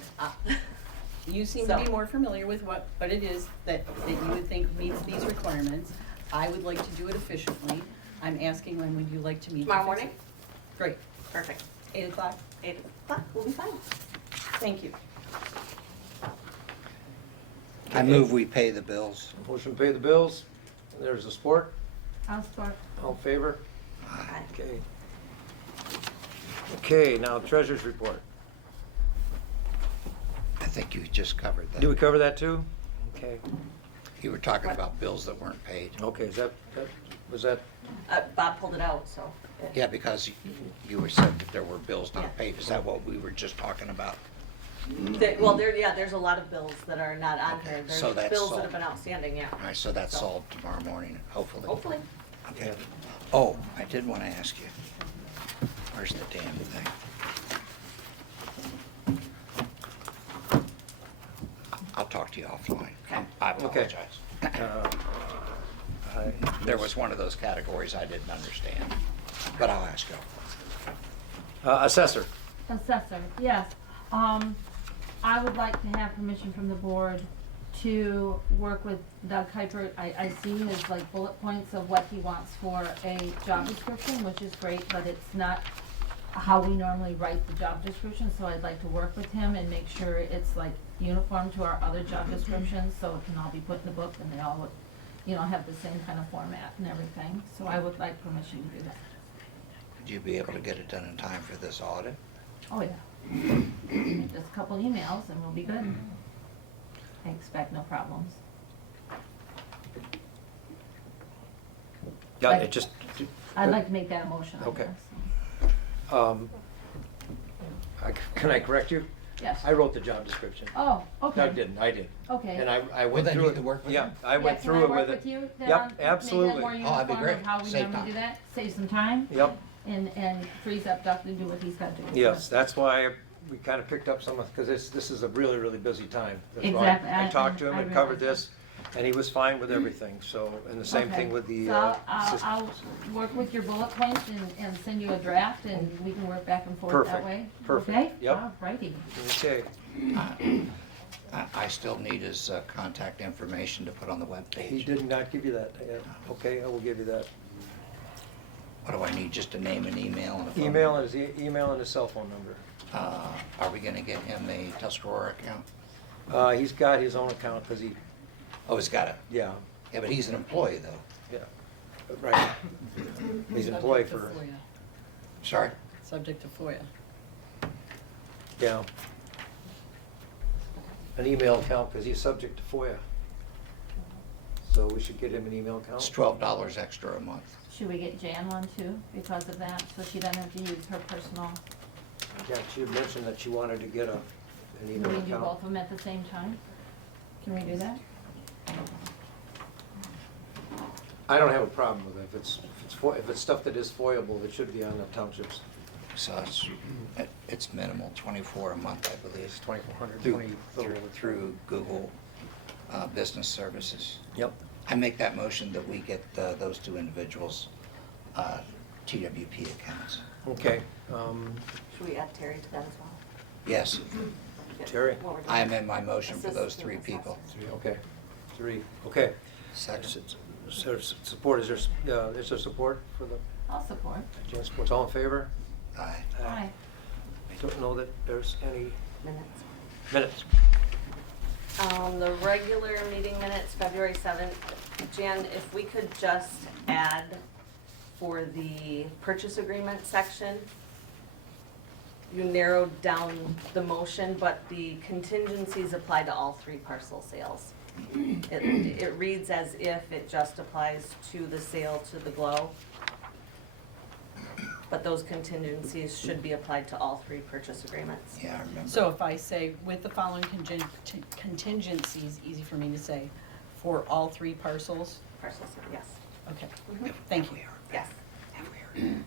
You seem to be So- more familiar with what it is that you would think meets these requirements. I would like to do it efficiently. I'm asking when would you like to meet? Tomorrow to fix morning? it? Great, Perfect. 8 o'clock? 8 o'clock, we'll be fine. Thank you. I move we pay the bills. Motion to pay the bills. There's a support. I'll start. All in favor? Aye. Okay. Okay, now treasurer's report. I think you just covered Do we that. cover that too? Okay. You were talking about bills that weren't paid. Okay, was that, Bob pulled it out, so. Yeah, because you were said that there were bills Yeah. not paid. Is that what we were just talking about? Well, there's a lot of bills that are not on here. Okay, so There's that's bills that solved. have been outstanding, yeah. All right, so that's solved tomorrow morning, hopefully. Hopefully. Okay. Oh, I did want to ask you. Where's the damn thing? I'll talk to you offline. Okay. I Okay. apologize. There was one of those categories I didn't understand, but I'll ask you. assessor? Assessor, yes. I would like to have permission from the board to work with Doug Kuipert. I see his like bullet points of what he wants for a job description, which is great, but it's not how we normally write the job description, so I'd like to work with him and make sure it's like uniform to our other job descriptions, so it can all be put in the book and they all would, have the same kind of format and everything. So I would like permission to do that. Would you be able to get it done in time for this audit? Oh, yeah. Just a couple emails and we'll be good. I expect no problems. Yeah, it just, I'd like to make that a motion, I Okay. guess. can I correct you? Yes. I wrote the job description. Oh, okay. Doug didn't, I did. Okay. And I Well, went then through you it. can work with Yeah, him. I went through it Can I with work it. with you then Yep, on- Make absolutely. that more that'd be uniform great. of how we Save normally do time. that, save some time, Yep, and frees up Doug to do what he's got to do. yes, that's why we kind of picked up some of, because this is a really, really busy time. That's why Exactly. I talked to him I and covered realize this, and he was fine with everything, so, and the same Okay. thing with the. So I'll work with your bullet points and send you a draft, and we can work back and forth that Perfect. way. Perfect. Okay? Yep. Alrighty. Okay, I still need his contact information to put on the he webpage. did not give you that yet. Okay, I will give you that. What do I need, just a name and email and a phone? Email and his email and his cell phone number. Are we gonna get him a Tuscarora account? He's got his own account, because he, Oh, he's got it. yeah, Yeah, but he's an employee though. yeah, right. He's an employee Subject to for, FOIA. Sorry? Subject to FOIA. yeah. An email account, because he's subject to FOIA. So we should get him an email account. It's $12 extra a month. Should we get Jan one too, because of that, so she doesn't have to use her personal? Yeah, she had mentioned that she wanted to get an Can email we do both account. of them at the same time? Can we do that? I don't have a problem with it. If it's stuff that is FOIable, it should be on the townships. So it's minimal, 24 a month, I believe. It's 2,400, Through Google Business Services. Yep. I make that motion that we get those two individuals TWP accounts. Okay, Should we add Terry to that as well? Yes, Terry? What we're doing. I amend my motion for those Assistant 3 people. assessor. Okay, 3, okay. Second. So support, is there support for the, I'll support. Jan supports, all in favor? Aye. Aye. I don't know that there's any Minutes. minutes. The regular meeting minutes, February 7th. Jan, if we could just add for the purchase agreement section, you narrowed down the motion, but the contingencies apply to all 3 parcel sales. It reads as if it just applies to the sale to the Glow, but those contingencies should be applied to all 3 purchase agreements. Yeah, I remember. So if I say with the following contingencies, easy for me to say, for all 3 parcels, Parcel sale, yes. okay, thank you. Yes. Yeah, you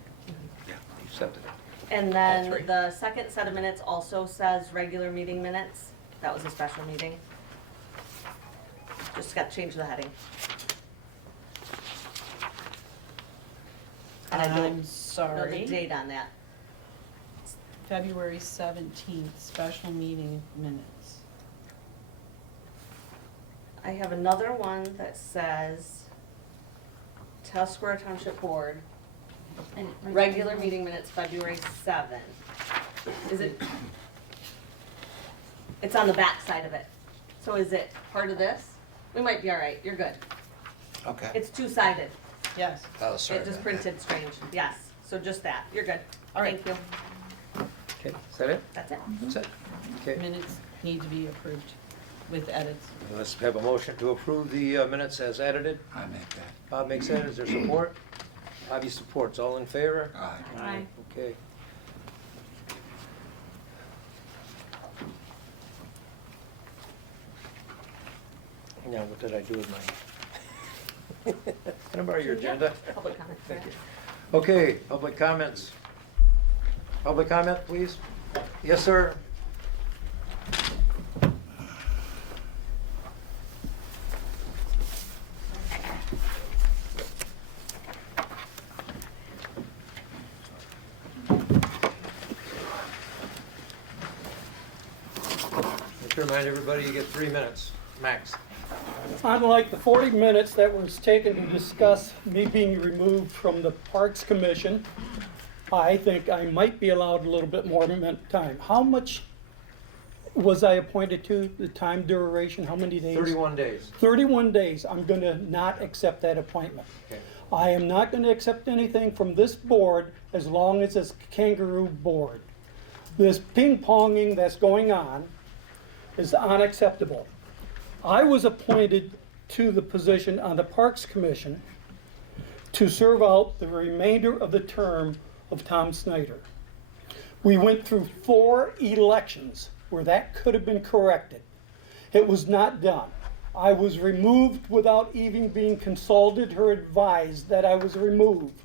accepted it. And All then 3. the second set of minutes also says regular meeting minutes. That was a special meeting. Just got to change the heading. And I I'm don't know sorry. the date on that. February 17th, special meeting minutes. I have another one that says Tuscarora Township Board, And regular meeting minutes, February 7th. Is it? It's on the back side of it. So is it part of this? We might be all right, you're good. Okay. It's two-sided. Yes. Oh, sorry It just about that. printed strange, yes. So just that, you're good. All right. Thank you. Okay, is that it? That's it. That's it? Okay. Minutes need to be approved with edits. Let's have a motion to approve the minutes as edited. I make that. Bob makes that. Is there support? Bobby supports. All in favor? Aye. Aye. Okay. Now, what did I do with my? Can I borrow your agenda? Public comment. Thank you. Okay, public comments. Public comment, please. Yes, sir. Just to remind everybody, you get 3 minutes, max. Unlike the 40 minutes that was taken to discuss me being removed from the Parks Commission, I think I might be allowed a little bit more time. How much was I appointed to, the time duration, how many days? 31 days. 31 days. I'm going to not accept that appointment. Okay. I am not going to accept anything from this board as long as it's kangaroo board. This ping-ponging that's going on is unacceptable. I was appointed to the position on the Parks Commission to serve out the remainder of the term of Tom Snyder. We went through 4 elections where that could have been corrected. It was not done. I was removed without even being consulted or advised that I was removed.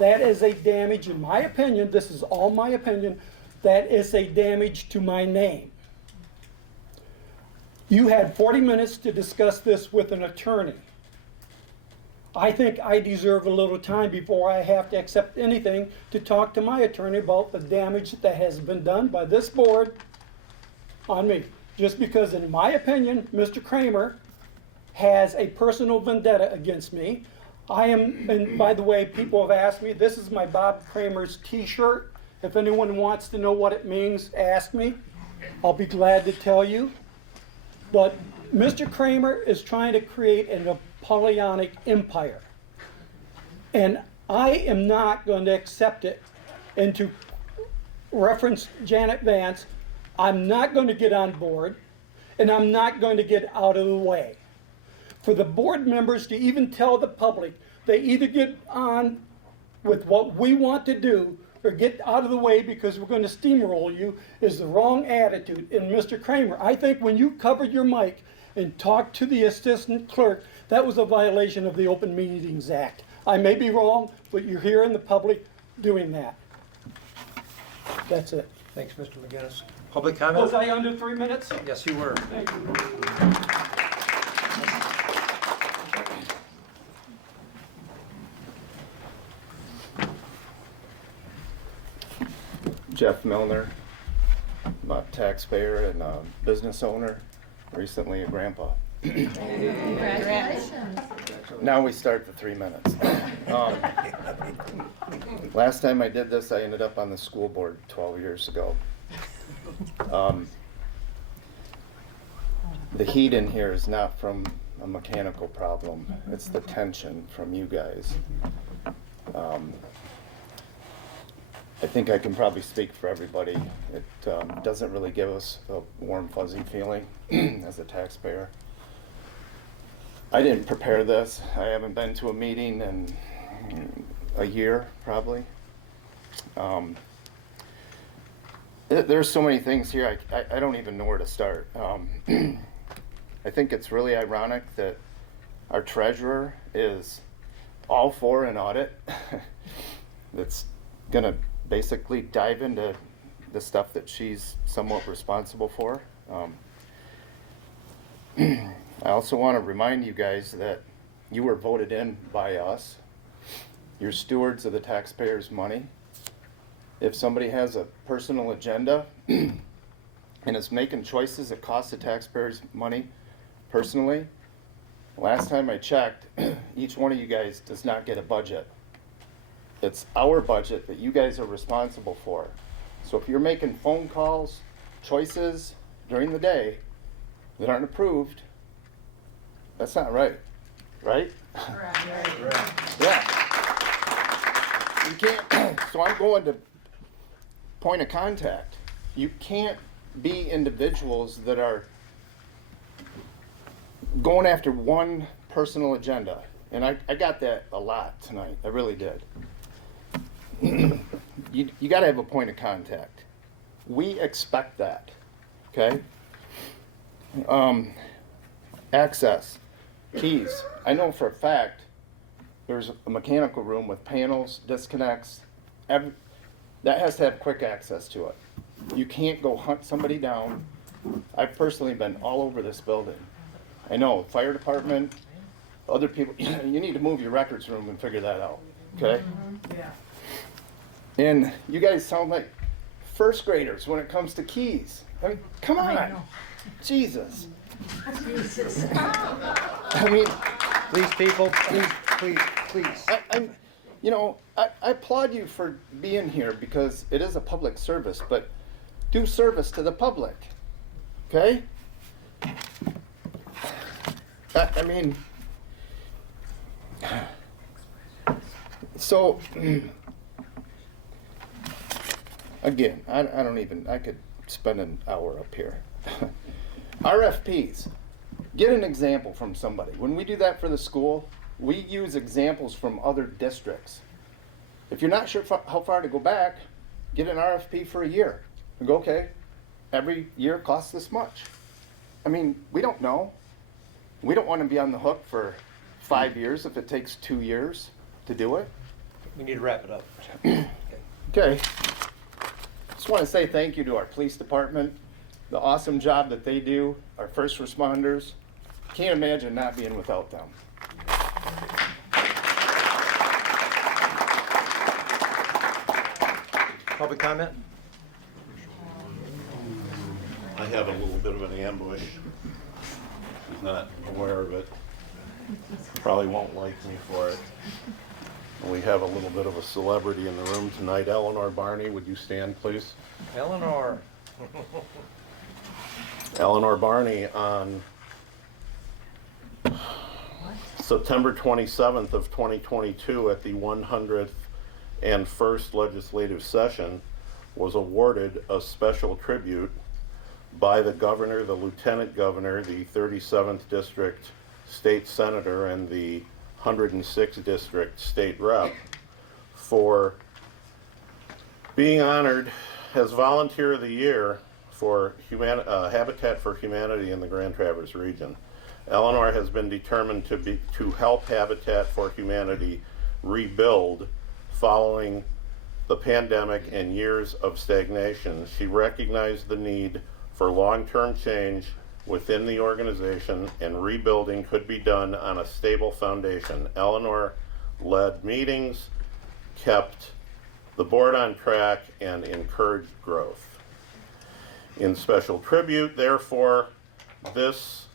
That is a damage, in my opinion, this is all my opinion, that is a damage to my name. You had 40 minutes to discuss this with an attorney. I think I deserve a little time before I have to accept anything to talk to my attorney about the damage that has been done by this board on me. Just because, in my opinion, Mr. Kramer has a personal vendetta against me. I am, and by the way, people have asked me, this is my Bob Kramer's t-shirt. If anyone wants to know what it means, ask me. I'll be glad to tell you. But Mr. Kramer is trying to create a Napoleonic empire. And I am not going to accept it. And to reference Janet Vance, I'm not going to get on board, and I'm not going to get out of the way. For the board members to even tell the public they either get on with what we want to do or get out of the way because we're going to steamroll you is the wrong attitude. And Mr. Kramer, I think when you covered your mic and talked to the assistant clerk, that was a violation of the Open Meetings Act. I may be wrong, but you're here in the public doing that. That's it. Thanks, Mr. McGinnis. Public comment? Was I under 3 minutes? Yes, you were. Thank you. Jeff Milner, I'm a taxpayer and a business owner, recently a grandpa. Congratulations. Now we start the 3 minutes. Last time I did this, I ended up on the school board 12 years ago. The heat in here is not from a mechanical problem, it's the tension from you guys. I think I can probably speak for everybody. It doesn't really give us a warm, fuzzy feeling as a taxpayer. I didn't prepare this. I haven't been to a meeting in a year, probably. There's so many things here, I don't even know where to start. I think it's really ironic that our treasurer is all for an audit that's gonna basically dive into the stuff that she's somewhat responsible for. I also want to remind you guys that you were voted in by us. You're stewards of the taxpayers' money. If somebody has a personal agenda and is making choices that cost the taxpayers money personally, Last time I checked, each one of you guys does not get a budget. It's our budget that you guys are responsible for. So if you're making phone calls, choices during the day that aren't approved, that's not right, right? Yeah. You can't, so I'm going to point of contact. You can't be individuals that are going after one personal agenda. And I got that a lot tonight. I really did. You got to have a point of contact. We expect that, okay? Access, keys. I know for a fact there's a mechanical room with panels, disconnects. That has to have quick access to it. You can't go hunt somebody down. I've personally been all over this building. I know, fire department, other people, you need to move your records room and figure that out, okay? Yeah. And you guys sound like first graders when it comes to keys. I mean, come on. Jesus. I mean, Please, people, please. I applaud you for being here because it is a public service, but do service to the public, okay? I mean, so, again, I could spend an hour up here. RFPs. Get an example from somebody. When we do that for the school, we use examples from other districts. If you're not sure how far to go back, get an RFP for a year. And go, okay, every year costs this much. I mean, we don't know. We don't want to be on the hook for 5 years if it takes 2 years to do it. We need to wrap it up. Okay. Just want to say thank you to our police department, the awesome job that they do, our first responders. Can't imagine not being without them. Public comment? I have a little bit of an ambush. He's not aware of it. Probably won't like me for it. And we have a little bit of a celebrity in the room tonight. Eleanor Barney, would you stand, please? Eleanor. Eleanor Barney on September 27th of 2022 at the 101st legislative session was awarded a special tribute by the governor, the lieutenant governor, the 37th district state senator, and the 106th district state rep for being honored as Volunteer of the Year for Habitat for Humanity in the Grand Traverse region. Eleanor has been determined to help Habitat for Humanity rebuild following the pandemic and years of stagnation. She recognized the need for long-term change within the organization, and rebuilding could be done on a stable foundation. Eleanor led meetings, kept the board on track, and encouraged growth. In special tribute, therefore, this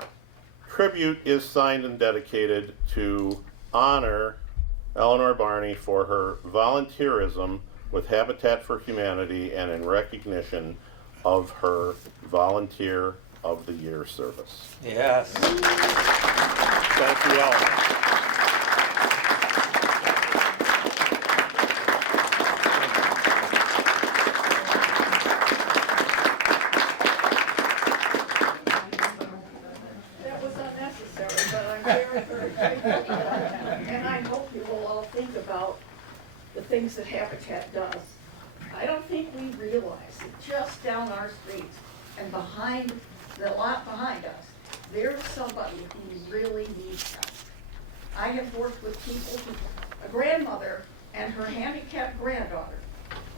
tribute is signed and dedicated to honor Eleanor Barney for her volunteerism with Habitat for Humanity and in recognition of her Volunteer of the Year service. Yes. Thank you, Eleanor. That was unnecessary, but I'm very, very grateful. And I hope you will all think about the things that Habitat does. I don't think we realize that just down our street and behind, the lot behind us, there's somebody who really needs help. I have worked with people who, a grandmother and her handicapped granddaughter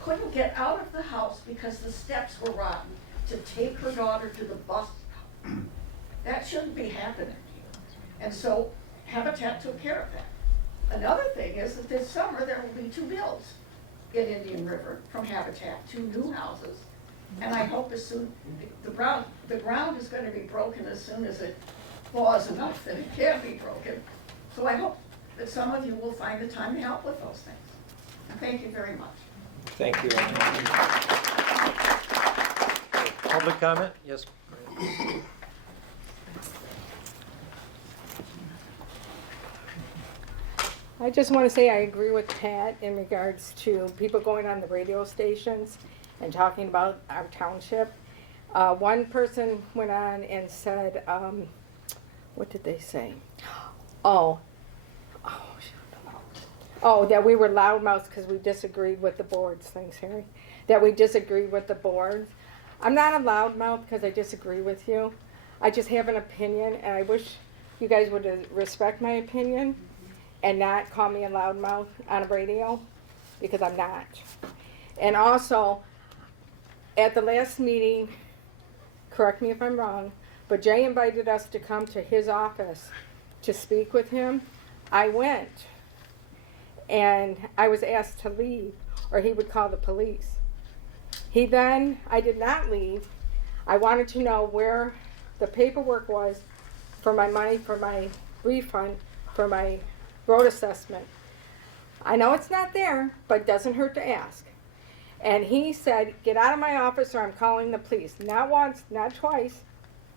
couldn't get out of the house because the steps were rotten to take her daughter to the bus stop. That shouldn't be happening. And so Habitat took care of that. Another thing is that this summer there will be 2 builds in Indian River from Habitat, 2 new houses. And I hope as soon, the ground is going to be broken as soon as it clause enough that it can't be broken. So I hope that some of you will find the time to help with those things. And thank you very much. Thank you. Public comment? Yes. I just want to say I agree with Pat in regards to people going on the radio stations and talking about our township. One person went on and said, what did they say? That we were loudmouths because we disagreed with the boards. Thanks, Harry. That we disagreed with the boards. I'm not a loudmouth because I disagree with you. I just have an opinion, and I wish you guys would respect my opinion and not call me a loudmouth on a radio, because I'm not. And also, at the last meeting, correct me if I'm wrong, but Jay invited us to come to his office to speak with him. I went, and I was asked to leave, or he would call the police. I did not leave. I wanted to know where the paperwork was for my money, for my refund, for my road assessment. I know it's not there, but it doesn't hurt to ask. And he said, get out of my office or I'm calling the police. Not once, not twice,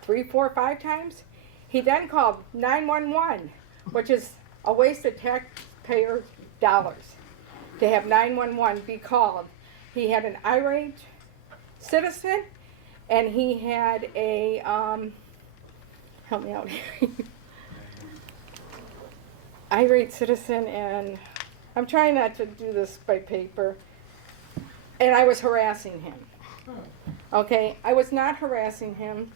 3, 4, 5 times. He then called 911, which is a waste of taxpayer dollars to have 911 be called. He had an irate citizen, and he had a, help me out here. Irate citizen, and I'm trying not to do this by paper, and I was harassing him. Okay, I was not harassing him,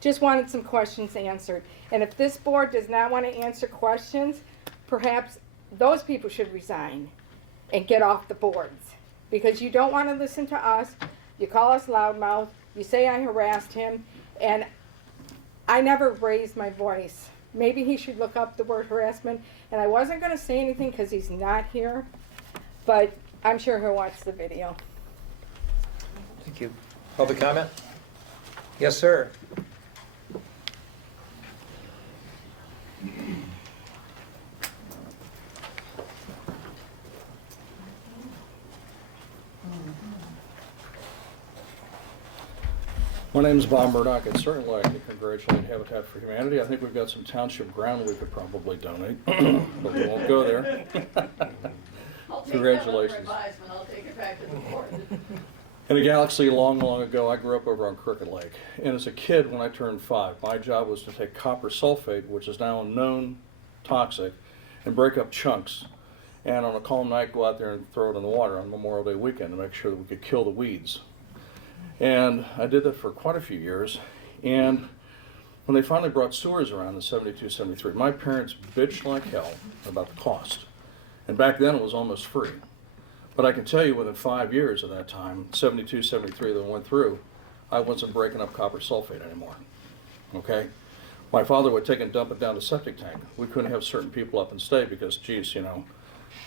just wanted some questions answered. And if this board does not want to answer questions, perhaps those people should resign and get off the boards. Because you don't want to listen to us, you call us loudmouth, you say I harassed him, and I never raised my voice. Maybe he should look up the word harassment. And I wasn't going to say anything because he's not here, but I'm sure he'll watch the video. Thank you. Public comment? Yes, sir. My name is Bob Murdock. I'd certainly like to congratulate Habitat for Humanity. I think we've got some township ground we could probably donate, but we won't go there. I'll take Congratulations. that under advisement. I'll take it back to the board. In a galaxy long, long ago, I grew up over on Crooked Lake. And as a kid, when I turned 5, my job was to take copper sulfate, which is now known toxic, and break up chunks. And on a calm night, go out there and throw it in the water on Memorial Day weekend to make sure that we could kill the weeds. And I did that for quite a few years. And when they finally brought sewers around in 72, 73, my parents bitched like hell about the cost. And back then it was almost free. But I can tell you within 5 years of that time, 72, 73 that went through, I wasn't breaking up copper sulfate anymore. Okay? My father would take and dump it down the septic tank. We couldn't have certain people up and stay because, geez,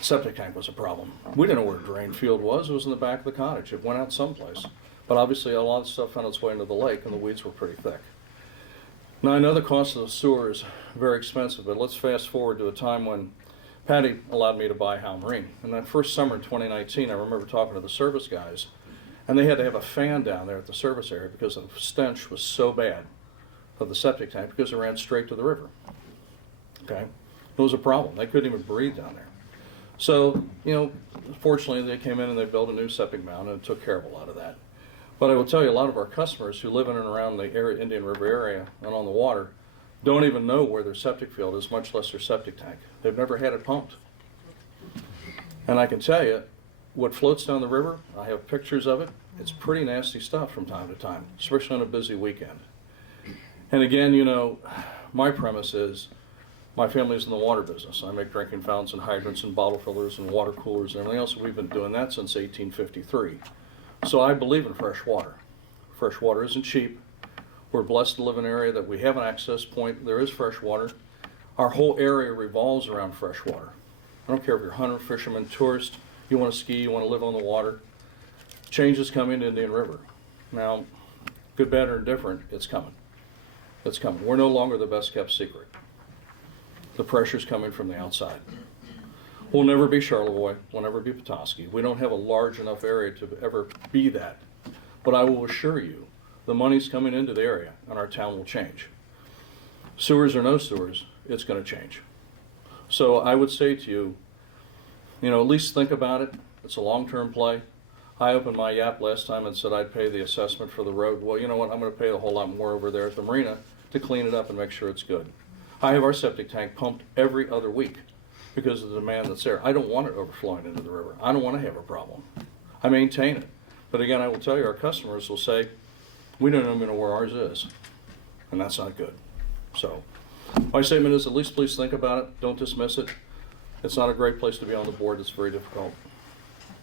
septic tank was a problem. We didn't know where a drain field was. It was in the back of the cottage. It went out someplace. But obviously a lot of stuff found its way into the lake and the weeds were pretty thick. Now I know the cost of the sewer is very expensive, but let's fast forward to a time when Patty allowed me to buy Howe Marine. And that first summer in 2019, I remember talking to the service guys, and they had to have a fan down there at the service area because the stench was so bad of the septic tank because it ran straight to the river. Okay? It was a problem. They couldn't even breathe down there. So, fortunately they came in and they built a new septic mound and took care of a lot of that. But I will tell you, a lot of our customers who live in and around the Indian River area and on the water don't even know where their septic field is, much less their septic tank. They've never had it pumped. And I can tell you, what floats down the river, I have pictures of it, it's pretty nasty stuff from time to time, especially on a busy weekend. And again, my premise is, my family's in the water business. I make drinking fountains and hydrants and bottle fillers and water coolers and everything else. We've been doing that since 1853. So I believe in fresh water. Fresh water isn't cheap. We're blessed to live in an area that we have an access point. There is fresh water. Our whole area revolves around fresh water. I don't care if you're a hunter, fisherman, tourist, you want to ski, you want to live on the water. Change is coming to Indian River. Now, good, bad, or indifferent, it's coming. that's coming. We're no longer the best kept secret. The pressure's coming from the outside. We'll never be Charlevoix, we'll never be Petoskey. We don't have a large enough area to ever be that. But I will assure you, the money's coming into the area and our town will change. Sewers or no sewers, it's going to change. So I would say to you, at least think about it. It's a long-term play. I opened my yap last time and said I'd pay the assessment for the road. Well, you know what? I'm going to pay a whole lot more over there at the marina to clean it up and make sure it's good. I have our septic tank pumped every other week because of the demand that's there. I don't want it overflowing into the river. I don't want to have a problem. I maintain it. But again, I will tell you, our customers will say, we don't even know where ours is. And that's not good. So my statement is, at least please think about it. Don't dismiss it. It's not a great place to be on the board. It's very difficult.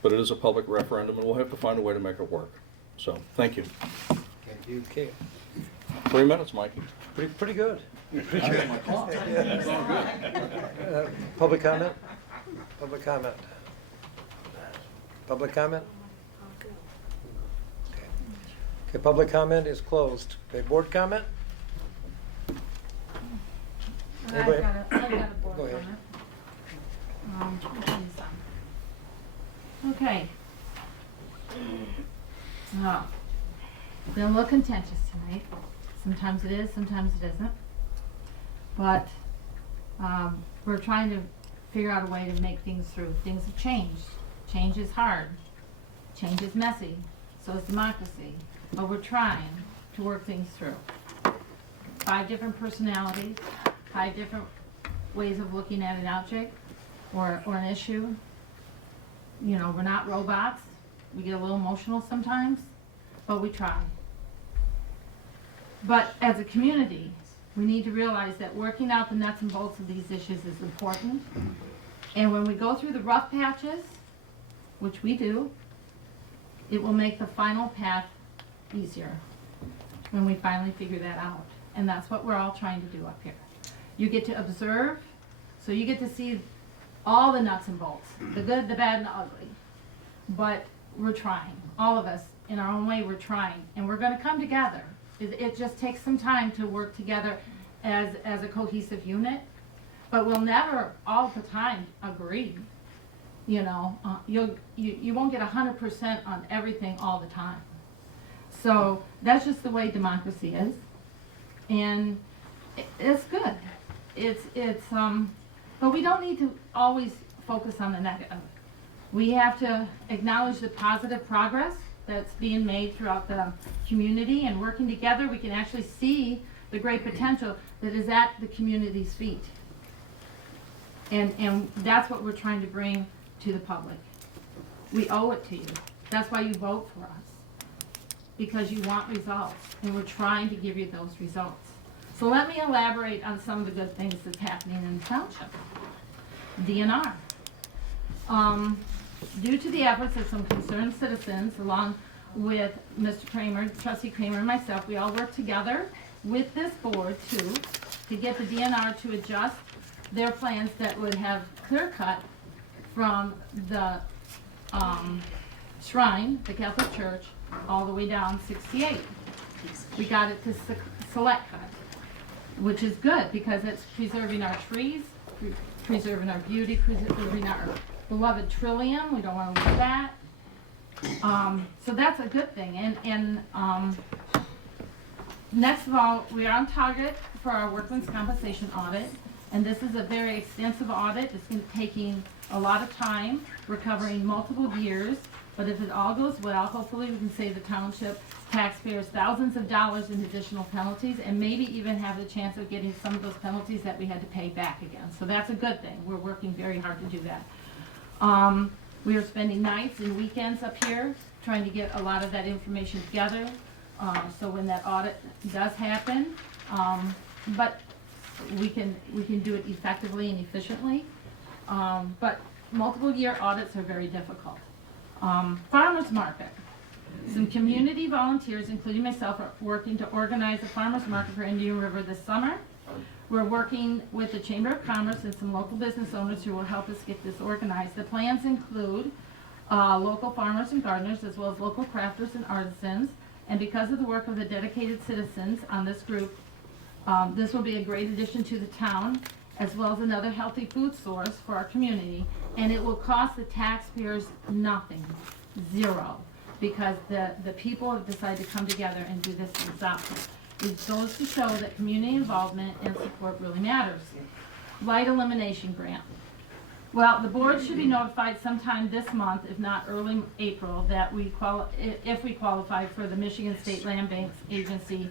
But it is a public referendum, and we'll have to find a way to make it work. So thank you. Thank you, Kate. 3 minutes, Mikey. Pretty good. I have my clock. It's all good. Public comment? Public comment? Public comment? Okay, public comment is closed. Okay, board comment? Anybody? I've got a board Go ahead. comment. I'll tell you something. Okay. Oh, been a little contentious tonight. Sometimes it is, sometimes it isn't. But we're trying to figure out a way to make things through. Things have changed. Change is hard. Change is messy. So is democracy. But we're trying to work things through. 5 different personalities, 5 different ways of looking at an object or an issue. We're not robots. We get a little emotional sometimes, but we try. But as a community, we need to realize that working out the nuts and bolts of these issues is important. And when we go through the rough patches, which we do, it will make the final path easier when we finally figure that out. And that's what we're all trying to do up here. You get to observe, so you get to see all the nuts and bolts, the good, the bad, and the ugly. But we're trying. All of us, in our own way, we're trying. And we're going to come together. It just takes some time to work together as a cohesive unit. But we'll never, all the time, agree. You won't get 100% on everything all the time. So that's just the way democracy is. And it's good. But we don't need to always focus on the negative. We have to acknowledge the positive progress that's being made throughout the community, and working together we can actually see the great potential that is at the community's feet. And that's what we're trying to bring to the public. We owe it to you. That's why you vote for us, because you want results, and we're trying to give you those results. So let me elaborate on some of the good things that's happening in the township. DNR. Due to the efforts of some concerned citizens, along with Mr. Kramer, Trustee Kramer, and myself, we all worked together with this board to get the DNR to adjust their plans that would have clear cut from the shrine, the Catholic Church, all the way down 68. We got it to select cut, which is good because it's preserving our trees, preserving our beauty, preserving our beloved Trillium. We don't want to lose that. So that's a good thing. And next of all, we are on target for our workman's compensation audit. And this is a very extensive audit. It's going to taking a lot of time. We're covering multiple years. But if it all goes well, hopefully we can save the township taxpayers thousands of dollars in additional penalties, and maybe even have the chance of getting some of those penalties that we had to pay back again. So that's a good thing. We're working very hard to do that. We are spending nights and weekends up here trying to get a lot of that information together. So when that audit does happen, but we can do it effectively and efficiently. But multiple year audits are very difficult. Farmers market. Some community volunteers, including myself, are working to organize a farmers market for Indian River this summer. We're working with the Chamber of Commerce and some local business owners who will help us get this organized. The plans include local farmers and gardeners, as well as local crafters and artisans. And because of the work of the dedicated citizens on this group, This will be a great addition to the town, as well as another healthy food source for our community, and it will cost the taxpayers nothing, zero, because the people have decided to come together and do this themselves. It goes to show that community involvement and support really matters. Light elimination grant. Well, the board should be notified sometime this month, if not early April, that if we qualify for the Michigan State Land Banks Agency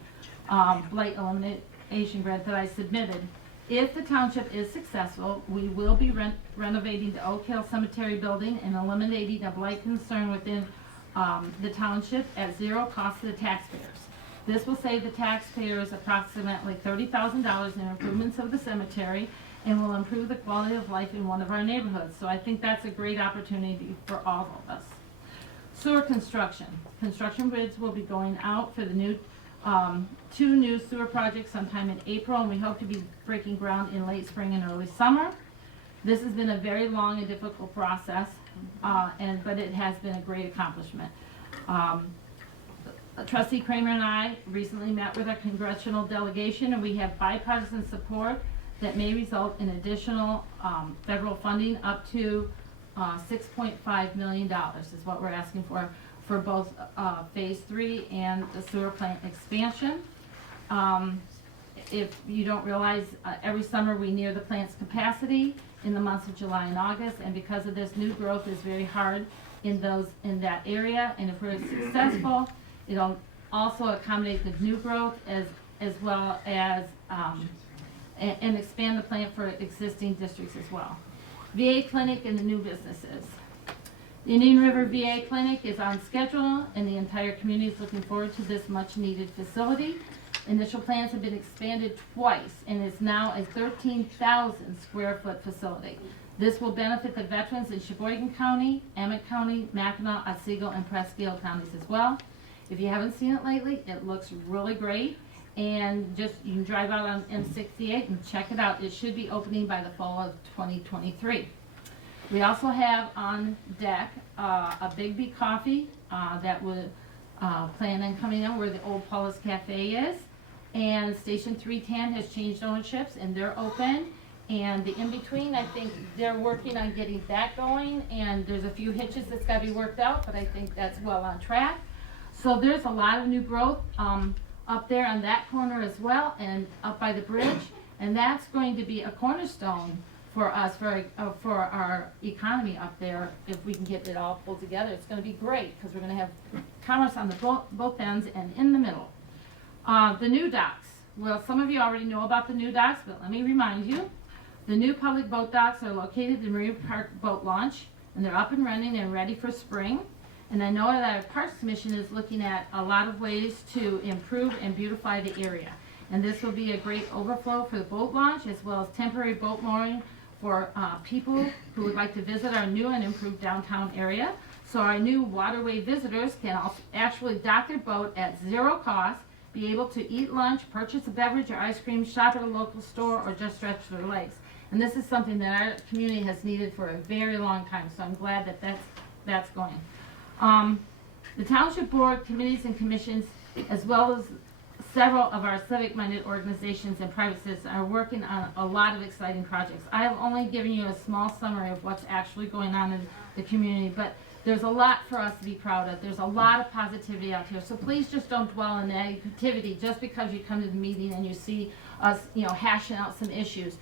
blight elimination grant that I submitted. If the township is successful, we will be renovating the Oak Hill Cemetery building and eliminating a blight concern within the township at zero cost to the taxpayers. This will save the taxpayers approximately $30,000 in improvements of the cemetery and will improve the quality of life in one of our neighborhoods. So I think that's a great opportunity for all of us. Sewer construction. Construction bids will be going out for the new 2 new sewer projects sometime in April, and we hope to be breaking ground in late spring and early summer. This has been a very long and difficult process, but it has been a great accomplishment. Trustee Kramer and I recently met with our congressional delegation, and we have bipartisan support that may result in additional federal funding up to $6.5 million is what we're asking for both Phase 3 and the sewer plant expansion. If you don't realize, every summer we near the plant's capacity in the months of July and August, and because of this, new growth is very hard in that area, and if we're successful, it'll also accommodate the new growth as well as and expand the plant for existing districts as well. VA clinic and the new businesses. The Indian River VA clinic is on schedule, and the entire community is looking forward to this much needed facility. Initial plans have been expanded twice and is now a 13,000 square foot facility. This will benefit the veterans in Sheboygan County, Emmett County, Mackinac, Otsego, and Presque Isle counties as well. If you haven't seen it lately, it looks really great. And you can drive out on M68 and check it out. It should be opening by the fall of 2023. We also have on deck a Big B Coffee that we're planning on coming in where the old Paula's Cafe is. And Station 310 has changed ownerships and they're open. And the in-between, I think they're working on getting that going. And there's a few hitches that's got to be worked out, but I think that's well on track. So there's a lot of new growth up there on that corner as well, and up by the bridge, and that's going to be a cornerstone for us, for our economy up there. If we can get it all pulled together, it's going to be great, because we're going to have commerce on the both ends and in the middle. The new docks. Well, some of you already know about the new docks, but let me remind you. The new public boat docks are located in Marine Park Boat Launch, and they're up and running and ready for spring. And I know that our Parks Commission is looking at a lot of ways to improve and beautify the area. And this will be a great overflow for the boat launch, as well as temporary boat mooring for people who would like to visit our new and improved downtown area. So our new waterway visitors can actually dock their boat at zero cost, be able to eat lunch, purchase a beverage or ice cream, shop at a local store, or just stretch their legs. And this is something that our community has needed for a very long time, so I'm glad that that's going. The Township Board, committees and commissions, as well as several of our civic-minded organizations and private citizens are working on a lot of exciting projects. I have only given you a small summary of what's actually going on in the community, but there's a lot for us to be proud of. There's a lot of positivity out here, so please just don't dwell on negativity just because you come to the meeting and you see us, hashing out some issues.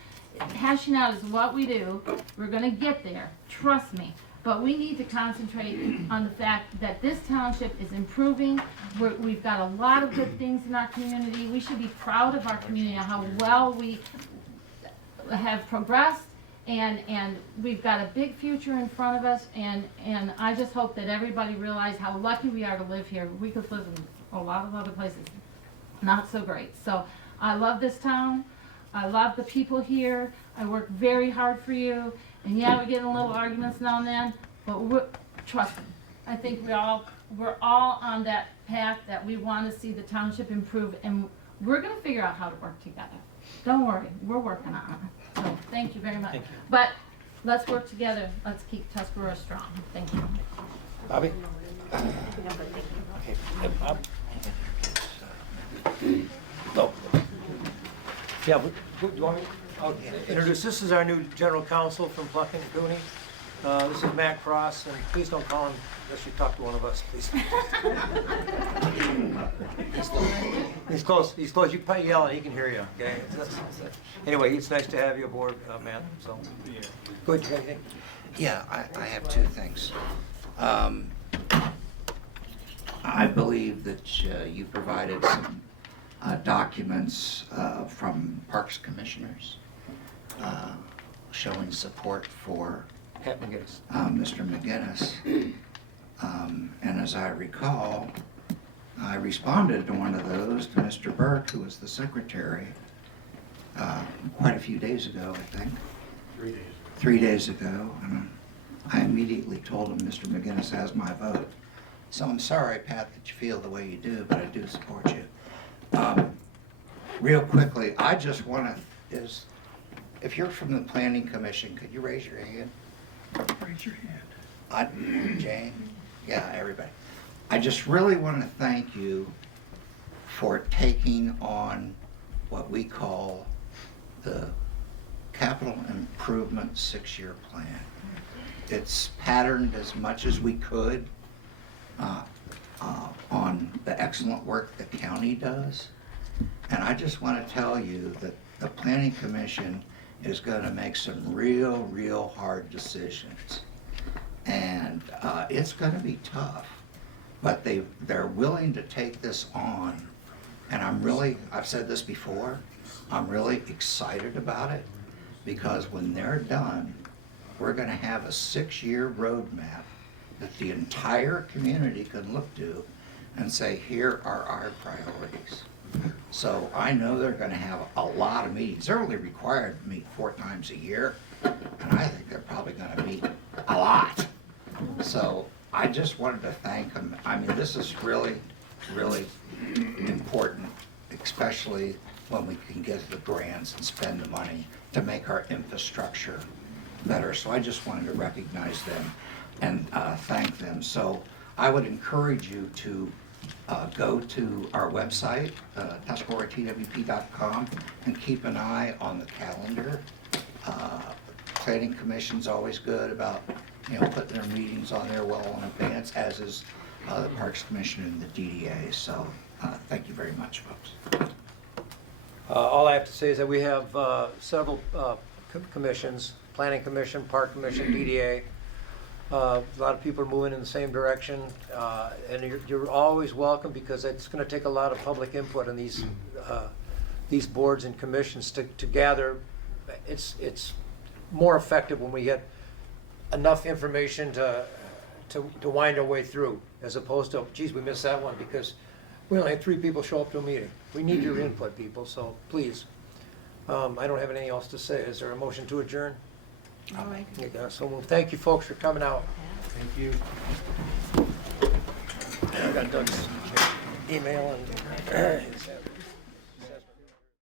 Hashing out is what we do. We're going to get there. Trust me. But we need to concentrate on the fact that this township is improving. We've got a lot of good things in our community. We should be proud of our community and how well we have progressed. And we've got a big future in front of us. And I just hope that everybody realizes how lucky we are to live here. We could live in a lot of other places. Not so great. So I love this town. I love the people here. I work very hard for you. And yeah, we're getting little arguments now and then, but trust me, I think we're all on that path that we want to see the township improve, and we're going to figure out how to work together. Don't worry, we're working on it. So thank you very much. Thank you. But let's work together. Let's keep Tuscarora strong. Thank you. Bobby? Okay. Bob? No. Yeah, you want me? I'll introduce, this is our new general counsel from Plucking and Cooney. This is Matt Cross, and please don't call him unless you talk to one of us, please. He's close, you can probably yell and he can hear you, okay? Anyway, it's nice to have you aboard, Matt, so. Go ahead, you got anything? Yeah, I have two things. I believe that you provided some documents from Parks Commissioners showing support for Pat McGinnis. Mr. McGinnis. And as I recall, I responded to one of those to Mr. Burke, who was the secretary, quite a few days ago, I think. 3 days. 3 days ago. And I immediately told him Mr. McGinnis has my vote. So I'm sorry, Pat, that you feel the way you do, but I do support you. Real quickly, I just want to, if you're from the Planning Commission, could you raise your hand? Raise your hand. Jane? Yeah, everybody. I just really want to thank you for taking on what we call the Capital Improvement 6-year plan. It's patterned as much as we could on the excellent work the county does. And I just want to tell you that the Planning Commission is going to make some real hard decisions. And it's going to be tough, but they're willing to take this on. And I've said this before, I'm really excited about it, because when they're done, we're going to have a 6-year roadmap that the entire community can look to and say, here are our priorities. So I know they're going to have a lot of meetings. They're only required to meet 4 times a year, and I think they're probably going to meet a lot. So I just wanted to thank them. I mean, this is really important, especially when we can get the grants and spend the money to make our infrastructure better. So I just wanted to recognize them and thank them. So I would encourage you to go to our website, TuscaroraTWP.com, and keep an eye on the calendar. Planning Commission's always good about putting their meetings on there well in advance, as is the Parks Commission and the DDA. So thank you very much, folks. All I have to say is that we have several commissions, Planning Commission, Park Commission, DDA. A lot of people are moving in the same direction, and you're always welcome, because it's going to take a lot of public input on these boards and commissions to gather. It's more effective when we get enough information to wind our way through, as opposed to, geez, we missed that one because we only had 3 people show up to a meeting. We need your input, people, so please. I don't have anything else to say. Is there a motion to adjourn? All right. So thank you, folks, for coming out. Thank you. I got Doug's email and